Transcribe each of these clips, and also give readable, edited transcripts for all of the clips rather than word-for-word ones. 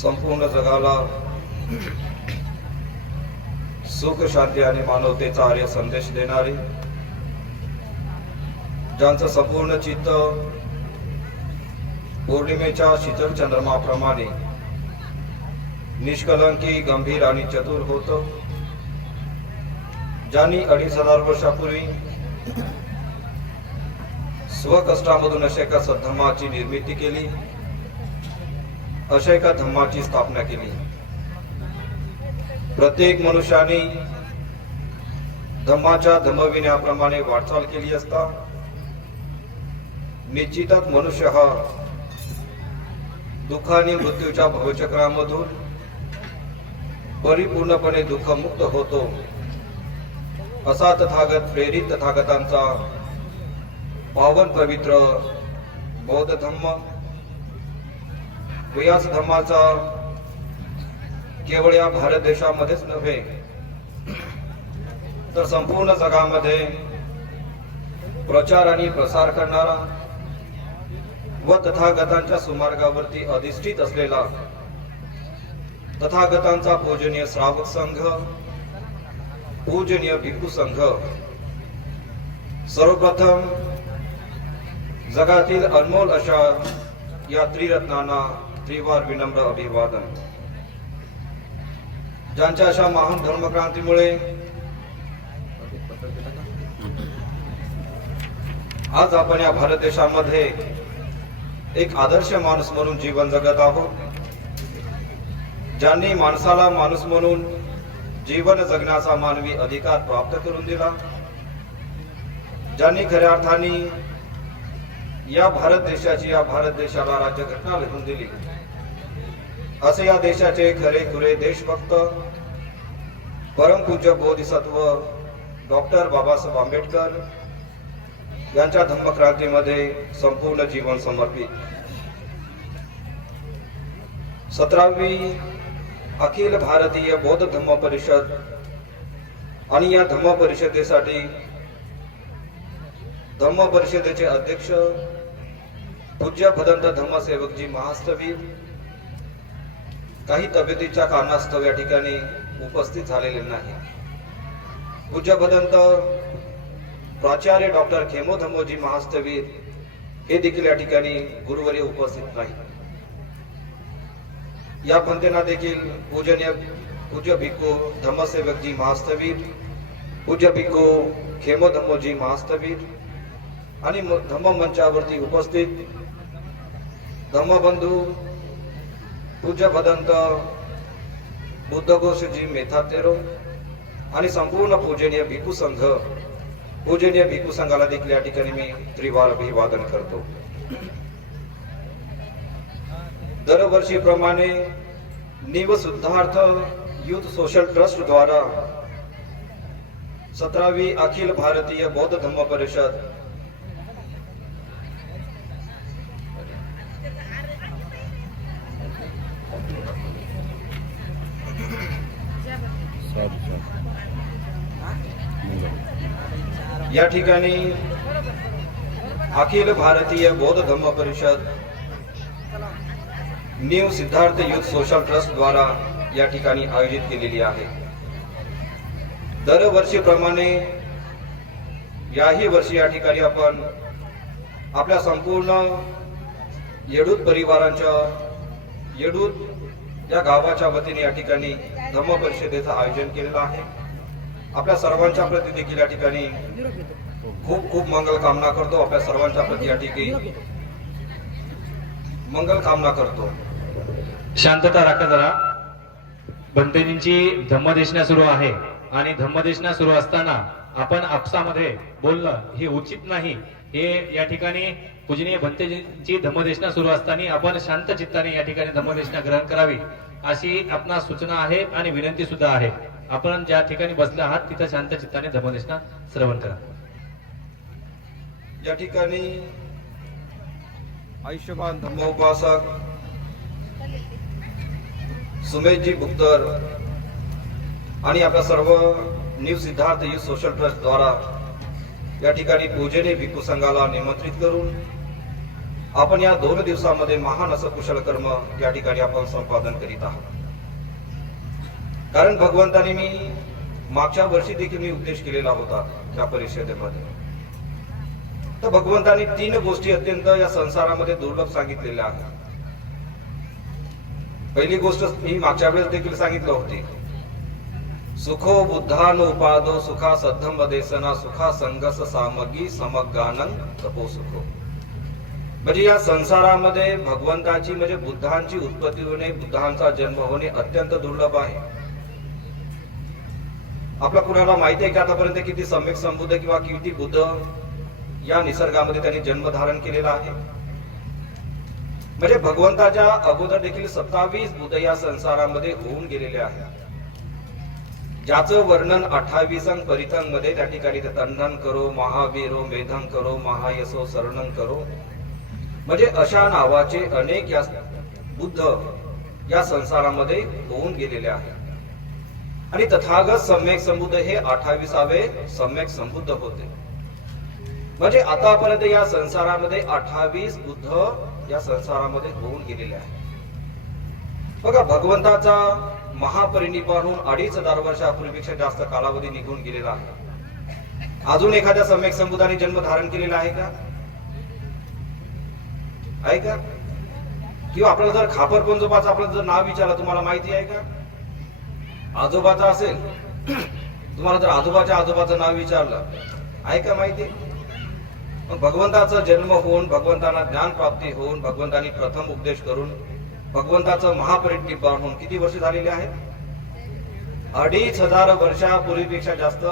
संपूर्ण जगाला सुख शांती आणि मानवतेचा आर्य संदेश देणारे, ज्यांचं संपूर्ण चित्त पौर्णिमेच्या शीतल चंद्रमाप्रमाणे निष्कलंकी, गंभीर आणि चतुर होतं, ज्यांनी 2500 वर्षापूर्वी स्वकष्टामधून अशा एका सद्धम्माची निर्मिती केली, अशा एका धम्माची स्थापना केली. प्रत्येक मनुष्याने धम्माच्या धम्मविनयाप्रमाणे वाटचाल केली असता निश्चितच मनुष्य हा दुःख आणि मृत्यूच्या भवचक्रामधून परिपूर्णपणे दुःखमुक्त होतो, असा तथागत प्रेरित तथागतांचा पावन पवित्र बौद्ध धम्म व याच धम्माचा केवळ या भारत देशामध्येच नव्हे तर संपूर्ण जगामध्ये प्रचार आणि प्रसार करणारा व तथागतांच्या सुमार्गावरती अधिष्ठित असलेला तथागतांचा पूजनीय श्रावक संघ, पूजनीय भिक्खू संघ, सर्वप्रथम जगातील अनमोल अशा या त्रिरत्नांना त्रिवार विनम्र अभिवादन. ज्यांच्या अशा महान धर्मक्रांतीमुळे आज आपण या भारत देशामध्ये एक आदर्श माणूस म्हणून जीवन जगत आहोत, ज्यांनी माणसाला माणूस म्हणून जीवन जगण्याचा मानवी अधिकार प्राप्त करून दिला, ज्यांनी खऱ्या अर्थाने या भारत देशाला राज्यघटना लिहून दिली, असे या देशाचे खरे खुरे देशभक्त परमपूज्य बोधिसत्व डॉक्टर बाबासाहेब आंबेडकर यांच्या धम्मक्रांतीमध्ये संपूर्ण जीवन समर्पित. 17वी अखिल भारतीय बौद्ध धम्म परिषद आणि या धम्म परिषदेसाठी धम्म परिषदेचे अध्यक्ष पूज्य भदंत धम्मसेवकजी महास्तवीर काही तब्येतीच्या कारणास्तव या ठिकाणी उपस्थित झालेले नाही. पूज्य भदंत प्राचार्य डॉक्टर खेमो धम्मोजी महास्तवीर हे देखील या ठिकाणी गुरुवारी उपस्थित नाही. या पंथेना देखील पूज्य भिक्खू धम्मसेवकजी महास्तवीर, पूज्य भिक्खू खेमो धम्मोजी महास्तवीर आणि धम्म मंचावरती उपस्थित धम्मबंधू पूज्य भदंत बुद्धघोषजी मेथातेरो आणि संपूर्ण पूजनीय भिक्खू संघ, पूजनीय भिक्खू संघाला देखील या ठिकाणी मी त्रिवार अभिवादन करतो. दरवर्षीप्रमाणे निव सिद्धार्थ युथ सोशल ट्रस्ट द्वारा 17वी अखिल भारतीय बौद्ध धम्म परिषद या ठिकाणी अखिल भारतीय बौद्ध धम्म परिषद new Siddharth youth social trust द्वारा या ठिकाणी आयोजित केलेली आहे. दरवर्षीप्रमाणे याही वर्षी या ठिकाणी आपण आपल्या संपूर्ण येडूत परिवारांच्या येडूत या गावाच्या वतीने या ठिकाणी धम्म परिषदेचं आयोजन केलेलं आहे. आपल्या सर्वांच्या प्रती देखील या ठिकाणी खूप खूप मंगल कामना करतो. आपल्या सर्वांच्या प्रती या ठिकाणी मंगल कामना करतो. शांतता राखा जरा. भंतेजींची धम्मदेशना सुरू आहे आणि धम्मदेशना सुरू असताना आपण आपसामध्ये बोलणं हे उचित नाही. हे या ठिकाणी पूजनीय भंतेजींची धम्मदेशना सुरू असताना आपण शांत चित्ताने या ठिकाणी धम्मदेशना ग्रहण करावी अशी आपणास सूचना आहे आणि विनंती सुद्धा आहे. आपण ज्या ठिकाणी बसले आहात तिथे शांत चित्ताने धम्मदेशना श्रवण करा. या ठिकाणी आयुष्यमान धम्मोपासक सुमेशजी बुक्तर आणि आपल्या सर्व new Siddharth youth social trust द्वारा या ठिकाणी पूजनीय भिक्खू संघाला निमंत्रित करून आपण या 2 दिवसामध्ये महान असं कुशल कर्म या ठिकाणी आपण संपादन करीत आहात. कारण भगवंताने मी मागच्या वर्षी देखील मी उपदेश केलेला होता त्या परिषदेमध्ये. तर भगवंताने 3 गोष्टी अत्यंत या संसारामध्ये दुर्लभ सांगितलेल्या आहेत. पहिली गोष्ट मी मागच्या वेळेस देखील सांगितलं होती, सुखो बुद्धानुपादो सुखा सद्धम वदेसना सुखा संगस सामगी समगानं तपो सुखो. म्हणजे या संसारामध्ये भगवंताची म्हणजे बुद्धांची उत्पत्ती होणे, बुद्धांचा जन्म होणे अत्यंत दुर्लभ आहे. आपल्या कुणाला माहिती आहे की आतापर्यंत किती सम्यक संबुद्ध किंवा किती बुद्ध या निसर्गामध्ये त्यांनी जन्म धारण केलेला आहे. म्हणजे भगवंताच्या अगोदर देखील 27 बुद्ध या संसारामध्ये होऊन गेलेले आहेत, ज्याचं वर्णन 28 परितंग मध्ये त्या ठिकाणी तंडन करो महावीरो मेधं करो महायसो शरणं करो. म्हणजे अशा नावाचे अनेक या बुद्ध या संसारामध्ये होऊन गेलेले आहेत. आणि तथागत सम्यक संबुद्ध हे 28वे सम्यक संबुद्ध होते. म्हणजे आतापर्यंत या संसारामध्ये 28 बुद्ध या संसारामध्ये होऊन गेलेले आहेत. बघा, भगवंताचा महापरिनिर्वाण होऊन 2500 वर्षापूर्वीपेक्षा जास्त कालावधी निघून गेलेला आहे. अजून एखाद्या सम्यक संबुद्धाने जन्म धारण केलेला आहे का? आहे का? किंवा आपल्याला जर खापर पंजोबाचं आपलं जर नाव विचारलं, तुम्हाला माहिती आहे का? आजोबाचा असेल, तुम्हाला जर आजोबाचं नाव विचारलं, आहे का माहिती? मग भगवंताचा जन्म होऊन, भगवंतांना ज्ञान प्राप्ती होऊन, भगवंतांनी प्रथम उपदेश करून भगवंताचं महापरिनिर्वाण होऊन किती वर्ष झालेले आहेत? 2500 वर्षापूर्वीपेक्षा जास्त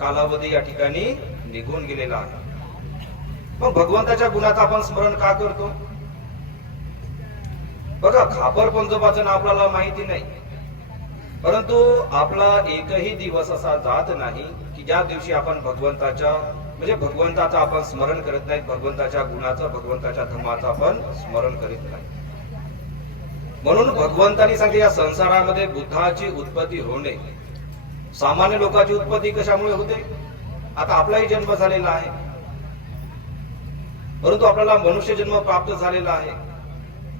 कालावधी या ठिकाणी निघून गेलेला आहे. मग भगवंताच्या गुणाचं आपण स्मरण का करतो? बघा, खापर पंजोबाचं नाव आपल्याला माहिती नाही, परंतु आपला एकही दिवस असा जात नाही की ज्या दिवशी आपण भगवंताचं आपण स्मरण करत नाही, भगवंताच्या गुणाचं, भगवंताच्या धर्माचं आपण स्मरण करीत नाही. म्हणून भगवंतांनी सांगितले, या संसारामध्ये बुद्धाची उत्पत्ती होणे, सामान्य लोकांची उत्पत्ती कशामुळे होते? आता आपलाही जन्म झालेला आहे, परंतु आपल्याला मनुष्य जन्म प्राप्त झालेला आहे.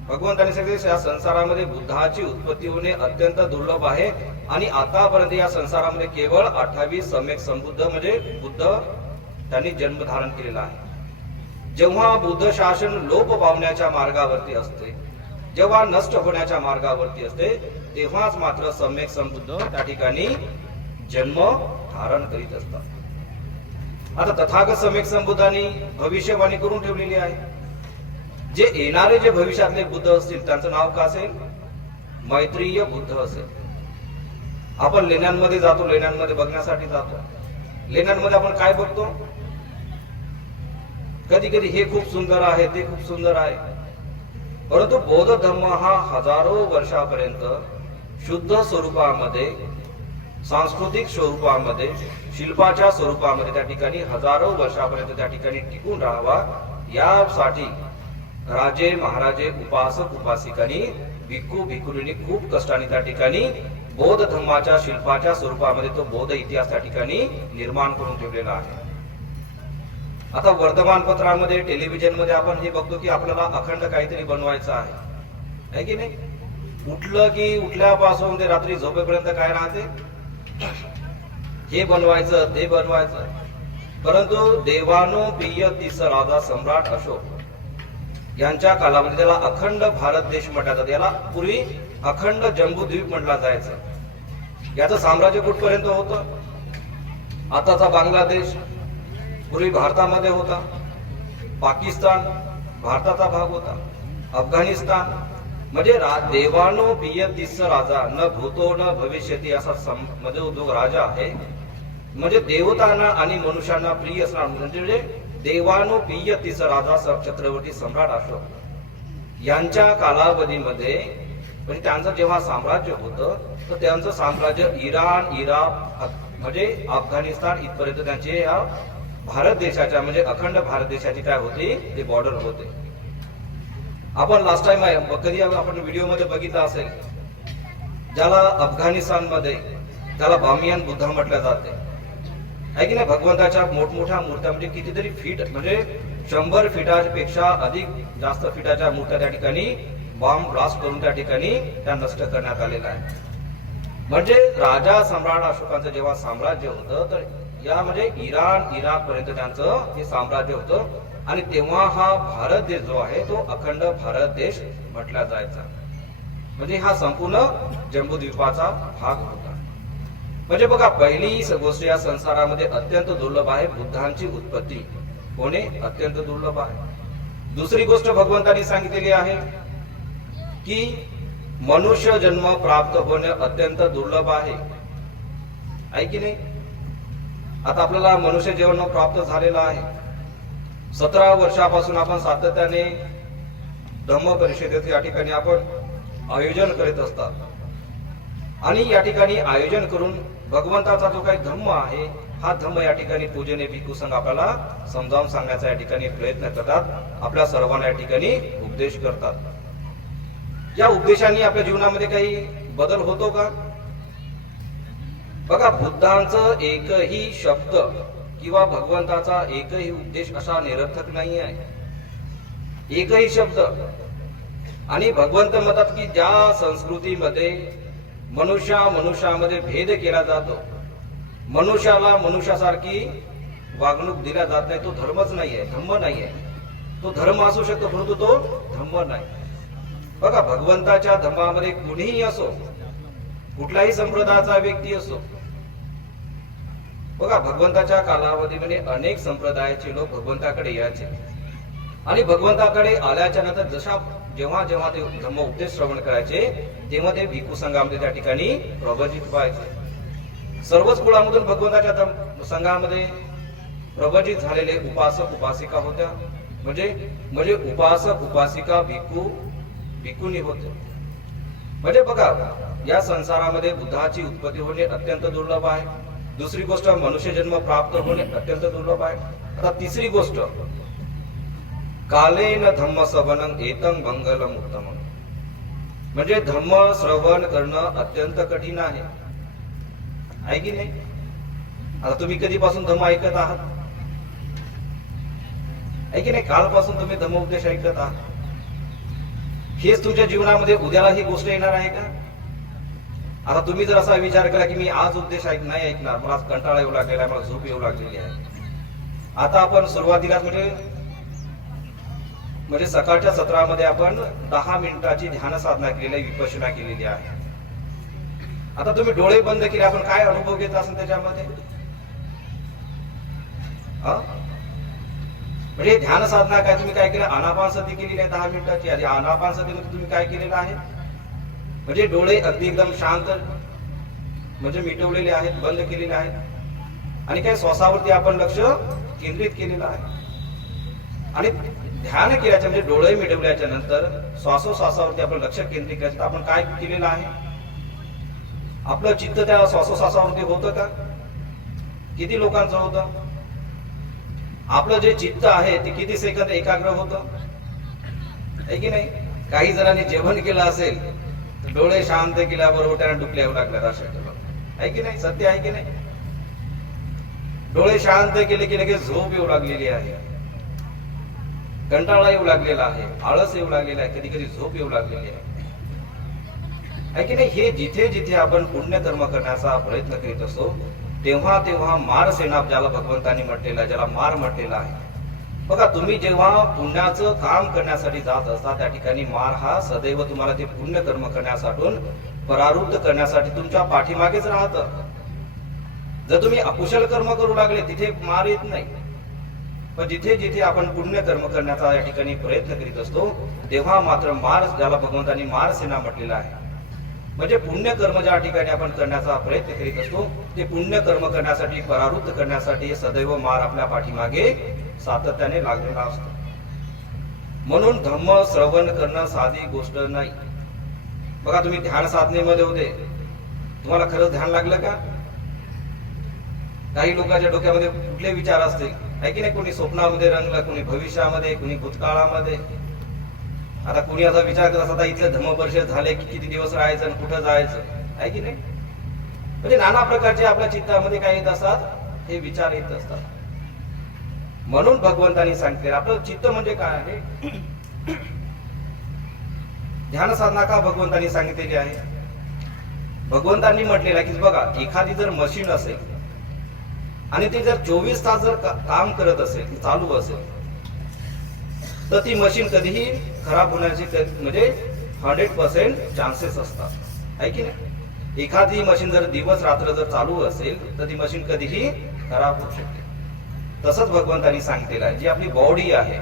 भगवंतांनी सांगितले, या संसारामध्ये बुद्धाची उत्पत्ती होणे अत्यंत दुर्लभ आहे. आणि आतापर्यंत या संसारामध्ये केवळ 28 सम्यक संबुद्ध म्हणजे बुद्ध त्यांनी जन्म धारण केलेला आहे. जेव्हा बुद्ध शासन लोप पावण्याच्या मार्गावरती असते, जेव्हा नष्ट होण्याच्या मार्गावरती असते, तेव्हाच मात्र सम्यक संबुद्ध त्या ठिकाणी जन्म धारण करीत असतात. आता तथागत सम्यक संबुद्धांनी भविष्यवाणी करून ठेवलेली आहे. जे येणारे जे भविष्यातले बुद्ध असतील त्यांचं नाव का असेल? मैत्रीय बुद्ध असेल. आपण लेण्यांमध्ये जातो, लेण्यांमध्ये बघण्यासाठी जातो. लेण्यांमध्ये आपण काय बघतो? कधी कधी हे खूप सुंदर आहे, ते खूप सुंदर आहे, परंतु बौद्ध धर्म हा हजारो वर्षापर्यंत शुद्ध स्वरूपामध्ये, सांस्कृतिक स्वरूपामध्ये, शिल्पाच्या स्वरूपामध्ये त्या ठिकाणी हजारो वर्षापर्यंत त्या ठिकाणी टिकून राहावा, यासाठी राजे महाराजे, उपासक उपासिकांनी, भिक्खू भिक्खुनींनी खूप कष्टाने त्या ठिकाणी बौद्ध धर्माच्या शिल्पाच्या स्वरूपामध्ये तो बौद्ध इतिहास त्या ठिकाणी निर्माण करून ठेवलेला आहे. आता वर्तमानपत्रामध्ये, टेलिव्हिजन मध्ये आपण हे बघतो की आपल्याला अखंड काहीतरी बनवायचं आहे की नाही? उठलं की उठल्यापासून ते रात्री झोपेपर्यंत काय राहते? हे बनवायचं, ते बनवायचं. परंतु देवानो प्रिय तिस राजा सम्राट अशोक यांच्या कालामध्ये त्याला अखंड भारत देश म्हटलं जातं. याला पूर्वी अखंड जम्बूद्वीप म्हटला जायचं. याचं साम्राज्य कुठपर्यंत होतं? आताचा बांगलादेश पूर्वी भारतामध्ये होता, पाकिस्तान भारताचा भाग होता, अफगाणिस्तान. म्हणजे देवानो प्रिय तिस राजा न भूतो न भविष्यती असा म्हणजे जो राजा आहे, म्हणजे देवतांना आणि मनुष्यांना प्रिय असणार, म्हणजे देवानो प्रिय तिस राजा छत्रपती सम्राट अशोक यांच्या कालावधीमध्ये, म्हणजे त्यांचं जेव्हा साम्राज्य होतं तर त्यांचं साम्राज्य इराण, इराक म्हणजे अफगाणिस्तान इथपर्यंत त्यांचे या भारत देशाच्या म्हणजे अखंड भारत देशाची काय होती? ते बॉर्डर होते. आपण लास्ट टाइम कधी आपण व्हिडिओ मध्ये बघितलं असेल, ज्याला अफगाणिस्तान मध्ये त्याला बामियान बुद्ध म्हटलं जाते, आहे की नाही? भगवंताच्या मोठमोठ्या मूर्त्या म्हणजे कितीतरी फीट म्हणजे 100 फीटापेक्षा अधिक जास्त फीटाच्या मूर्त्या त्या ठिकाणी बॉम्ब ब्लास्ट करून त्या ठिकाणी त्या नष्ट करण्यात आलेल्या आहे. म्हणजे राजा सम्राट अशोकांचं जेव्हा साम्राज्य होतं तर या म्हणजे इराक पर्यंत त्यांचं हे साम्राज्य होतं आणि तेव्हा हा भारत देश जो आहे तो अखंड भारत देश म्हटला जायचा. म्हणजे हा संपूर्ण जम्बूद्वीपाचा भाग होता. म्हणजे बघा पहिली गोष्ट या संसारामध्ये अत्यंत दुर्लभ आहे बुद्धांची उत्पत्ती होणे अत्यंत दुर्लभ आहे. दुसरी गोष्ट भगवंतांनी सांगितलेली आहे की मनुष्य जन्म प्राप्त होणे अत्यंत दुर्लभ आहे की नाही. आता आपल्याला मनुष्य जन्म प्राप्त झालेला आहे. 17 वर्षापासून आपण सातत्याने धम्म परिषदेत या ठिकाणी आपण आयोजन करीत असतात आणि या ठिकाणी आयोजन करून भगवंताचा जो काही धम्म आहे हा धम्म या ठिकाणी पूजने भिक्खू संघ आपल्याला समजावून सांगण्याचा या ठिकाणी प्रयत्न करतात. आपल्या सर्वांना या ठिकाणी उपदेश करतात. या उपदेशांनी आपल्या जीवनामध्ये काही बदल होतो का? बघा बुद्धांचं एकही शब्द किंवा भगवंताचा एकही उपदेश असा निरर्थक नाही आहे. एकही शब्द. आणि भगवंत म्हणतात की ज्या संस्कृतीमध्ये मनुष्यामध्ये भेद केला जातो, मनुष्याला मनुष्यासारखी वागणूक दिल्या जात नाही, तो धर्मच नाही आहे, धम्म नाही आहे. तो धर्म असू शकतो परंतु तो धम्म नाही. बघा भगवंताच्या धर्मामध्ये कुणीही असो, कुठलाही संप्रदायाचा व्यक्ती असो, बघा भगवंताच्या कालावधीमध्ये अनेक संप्रदायाचे लोक भगवंताकडे यायचे आणि भगवंताकडे आल्याच्या नंतर जेव्हा ते धम्म उपदेश श्रवण करायचे तेव्हा ते भिक्खू संघामध्ये त्या ठिकाणी प्रवचित व्हायचे. सर्वच कुळामधून भगवंताच्या संघामध्ये प्रवचित झालेले उपासक उपासिका होत्या. म्हणजे उपासक उपासिका भिक्खुनी होते. म्हणजे बघा या संसारामध्ये बुद्धाची उत्पत्ती होणे अत्यंत दुर्लभ आहे. दुसरी गोष्ट मनुष्य जन्म प्राप्त होणे अत्यंत दुर्लभ आहे. आता तिसरी गोष्ट कालेन धम्म श्रवणं एतं मंगलम उत्तमं. म्हणजे धम्म श्रवण करणं अत्यंत कठीण आहे की नाही. आता तुम्ही कधीपासून धम्म ऐकत आहात की नाही? कालपासून तुम्ही धम्म उपदेश ऐकत आहात. हेच तुमच्या जीवनामध्ये उद्याला ही गोष्ट येणार आहे का? आता तुम्ही जर असा विचार केला की मी आज उपदेश नाही ऐकणार, मला कंटाळा येऊ लागलेला आहे, मला झोप येऊ लागलेली आहे. आता आपण सुरुवातीला म्हणजे सकाळच्या सत्रामध्ये आपण 10 मिनिटाची ध्यान साधना केलेली आहे, विपश्यना केलेली आहे. आता तुम्ही डोळे बंद केले, आपण काय अनुभव घेत असेल त्याच्यामध्ये? म्हणजे ध्यान साधना काय तुम्ही काय केलं? आनापानसती केलेली आहे 10 मिनिटाची. आधी आनापानसतीमध्ये तुम्ही काय केलेलं आहे? म्हणजे डोळे अगदी एकदम शांत म्हणजे मिटवलेले आहेत, बंद केलेले आहेत आणि काय श्वासावरती आपण लक्ष केंद्रित केलेलं आहे. आणि ध्यान केल्याच्या म्हणजे डोळे मिटवल्याच्या नंतर श्वासोश्वासावरती आपण लक्ष केंद्रित करायचं. आपण काय केलेलं आहे? आपलं चित्त त्या श्वासोश्वासावरती होतं का? किती लोकांचं होतं? आपलं जे चित्त आहे ते किती सेकंद एकाग्र होतं आहे की नाही? काही जणांनी जेवण केलं असेल तर डोळे शांत केल्याबरोबर त्यांना डुकल्या येऊ लागल्या अशा आहे की नाही? सत्य आहे की नाही? डोळे शांत केले की लगेच झोप येऊ लागलेली आहे, कंटाळा येऊ लागलेला आहे, आळस येऊ लागलेला आहे, कधी कधी झोप येऊ लागलेली आहे की नाही? हे जिथे जिथे आपण पुण्यकर्म करण्याचा प्रयत्न करीत असतो तेव्हा मार सेनाप ज्याला भगवंतांनी म्हटलेला, ज्याला मार म्हटलेला आहे. बघा तुम्ही जेव्हा पुण्याचं काम करण्यासाठी जात असता त्या ठिकाणी मार हा सदैव तुम्हाला ते पुण्यकर्म करण्यासाठी परावृत्त करण्यासाठी तुमच्या पाठीमागेच राहत. जर तुम्ही अकुशल कर्म करू लागले तिथे मार येत नाही. पण जिथे जिथे आपण पुण्यकर्म करण्याचा या ठिकाणी प्रयत्न करीत असतो तेव्हा मात्र मार, ज्याला भगवंतांनी मार सेना म्हटलेला आहे, म्हणजे पुण्यकर्म ज्या ठिकाणी आपण करण्याचा प्रयत्न करीत असतो ते पुण्यकर्म करण्यासाठी परावृत्त करण्यासाठी सदैव मार आपल्या पाठीमागे सातत्याने लागलेला असतो. म्हणून धम्म श्रवण करणं साधी गोष्ट नाही. बघा तुम्ही ध्यान साधनेमध्ये होते, तुम्हाला खरंच ध्यान लागलं का? काही लोकांच्या डोक्यामध्ये कुठले विचार असतील आहे की नाही? कोणी स्वप्नामध्ये रंगलं, कोणी भविष्यामध्ये, कोणी भूतकाळामध्ये. आता कुणी असा विचार करत असता इथले धम्म परिषद झाले की किती दिवस राहायचं आणि कुठं जायचं आहे की नाही? म्हणजे नाना प्रकारचे आपल्या चित्तामध्ये काय येत असतात, हे विचार येत असतात. म्हणून भगवंतांनी सांगितले आपलं चित्त म्हणजे काय आहे. ध्यान साधना का भगवंतांनी सांगितलेली आहे. भगवंतांनी म्हटलेलं आहे की बघा, एखादी जर मशीन असेल आणि ती जर 24 तास जर काम करत असेल, चालू असेल, तर ती मशीन कधीही खराब होण्याची म्हणजे 100% चान्सेस असतात, आहे की नाही. एखादी मशीन जर दिवस रात्र जर चालू असेल तर ती मशीन कधीही खराब होऊ शकते. तसंच भगवंतांनी सांगितलेलं आहे, जी आपली बॉडी आहे,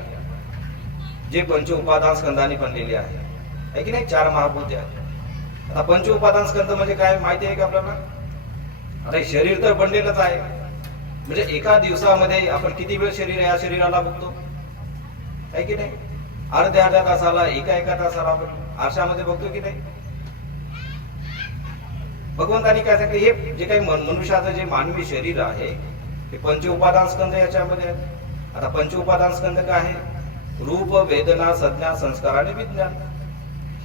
जे पंच उपादान स्कंदाने बनलेली आहे की नाही, 4 महाभूते आहेत. आता पंच उपादान स्कंद म्हणजे काय माहिती आहे का आपल्याला. आता हे शरीर तर बनलेलंच आहे, म्हणजे एका दिवसामध्ये आपण किती वेळ शरीर या शरीराला बघतो, आहे की नाही. अर्ध्या तासाला, एका तासाला आपण आरशामध्ये बघतो की नाही. भगवंतांनी काय सांगितलं, हे जे काही मनुष्याचं जे मानवी शरीर आहे हे पंच उपादान स्कंद याच्यामध्ये आहे. आता पंच उपादान स्कंद काय आहे, रूप, वेदना, संज्ञा, संस्कार आणि विज्ञान,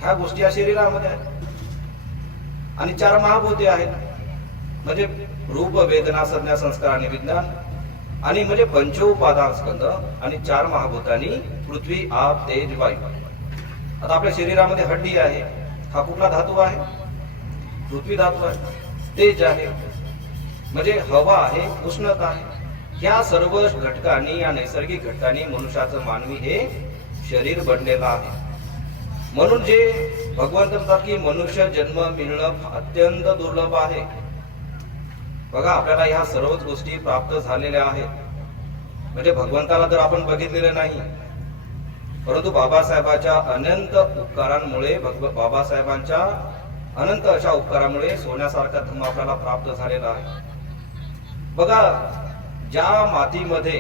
ह्या गोष्टी या शरीरामध्ये आहेत. आणि 4 महाभूते आहेत, म्हणजे रूप, वेदना, संज्ञा, संस्कार आणि विज्ञान, आणि म्हणजे पंच उपादान स्कंद आणि 4 महाभूतांनी पृथ्वी, आप, तेज, वायू. आता आपल्या शरीरामध्ये हड्डी आहे, हा कुठला धातू आहे, पृथ्वी धातू आहे. तेज आहे म्हणजे हवा आहे, उष्णता आहे. या सर्व घटकांनी, या नैसर्गिक घटकांनी मनुष्याचं मानवी हे शरीर बनलेलं आहे. म्हणून जे भगवंत म्हणतात की मनुष्य जन्म मिळणं अत्यंत दुर्लभ आहे. बघा, आपल्याला ह्या सर्वच गोष्टी प्राप्त झालेल्या आहेत. म्हणजे भगवंताला तर आपण बघितलेलं नाही, परंतु बाबासाहेबांच्या अनंत उपकारांमुळे, बाबासाहेबांच्या अनंत अशा उपकारामुळे सोन्यासारखा धम्म आपल्याला प्राप्त झालेला आहे. बघा, ज्या मातीमध्ये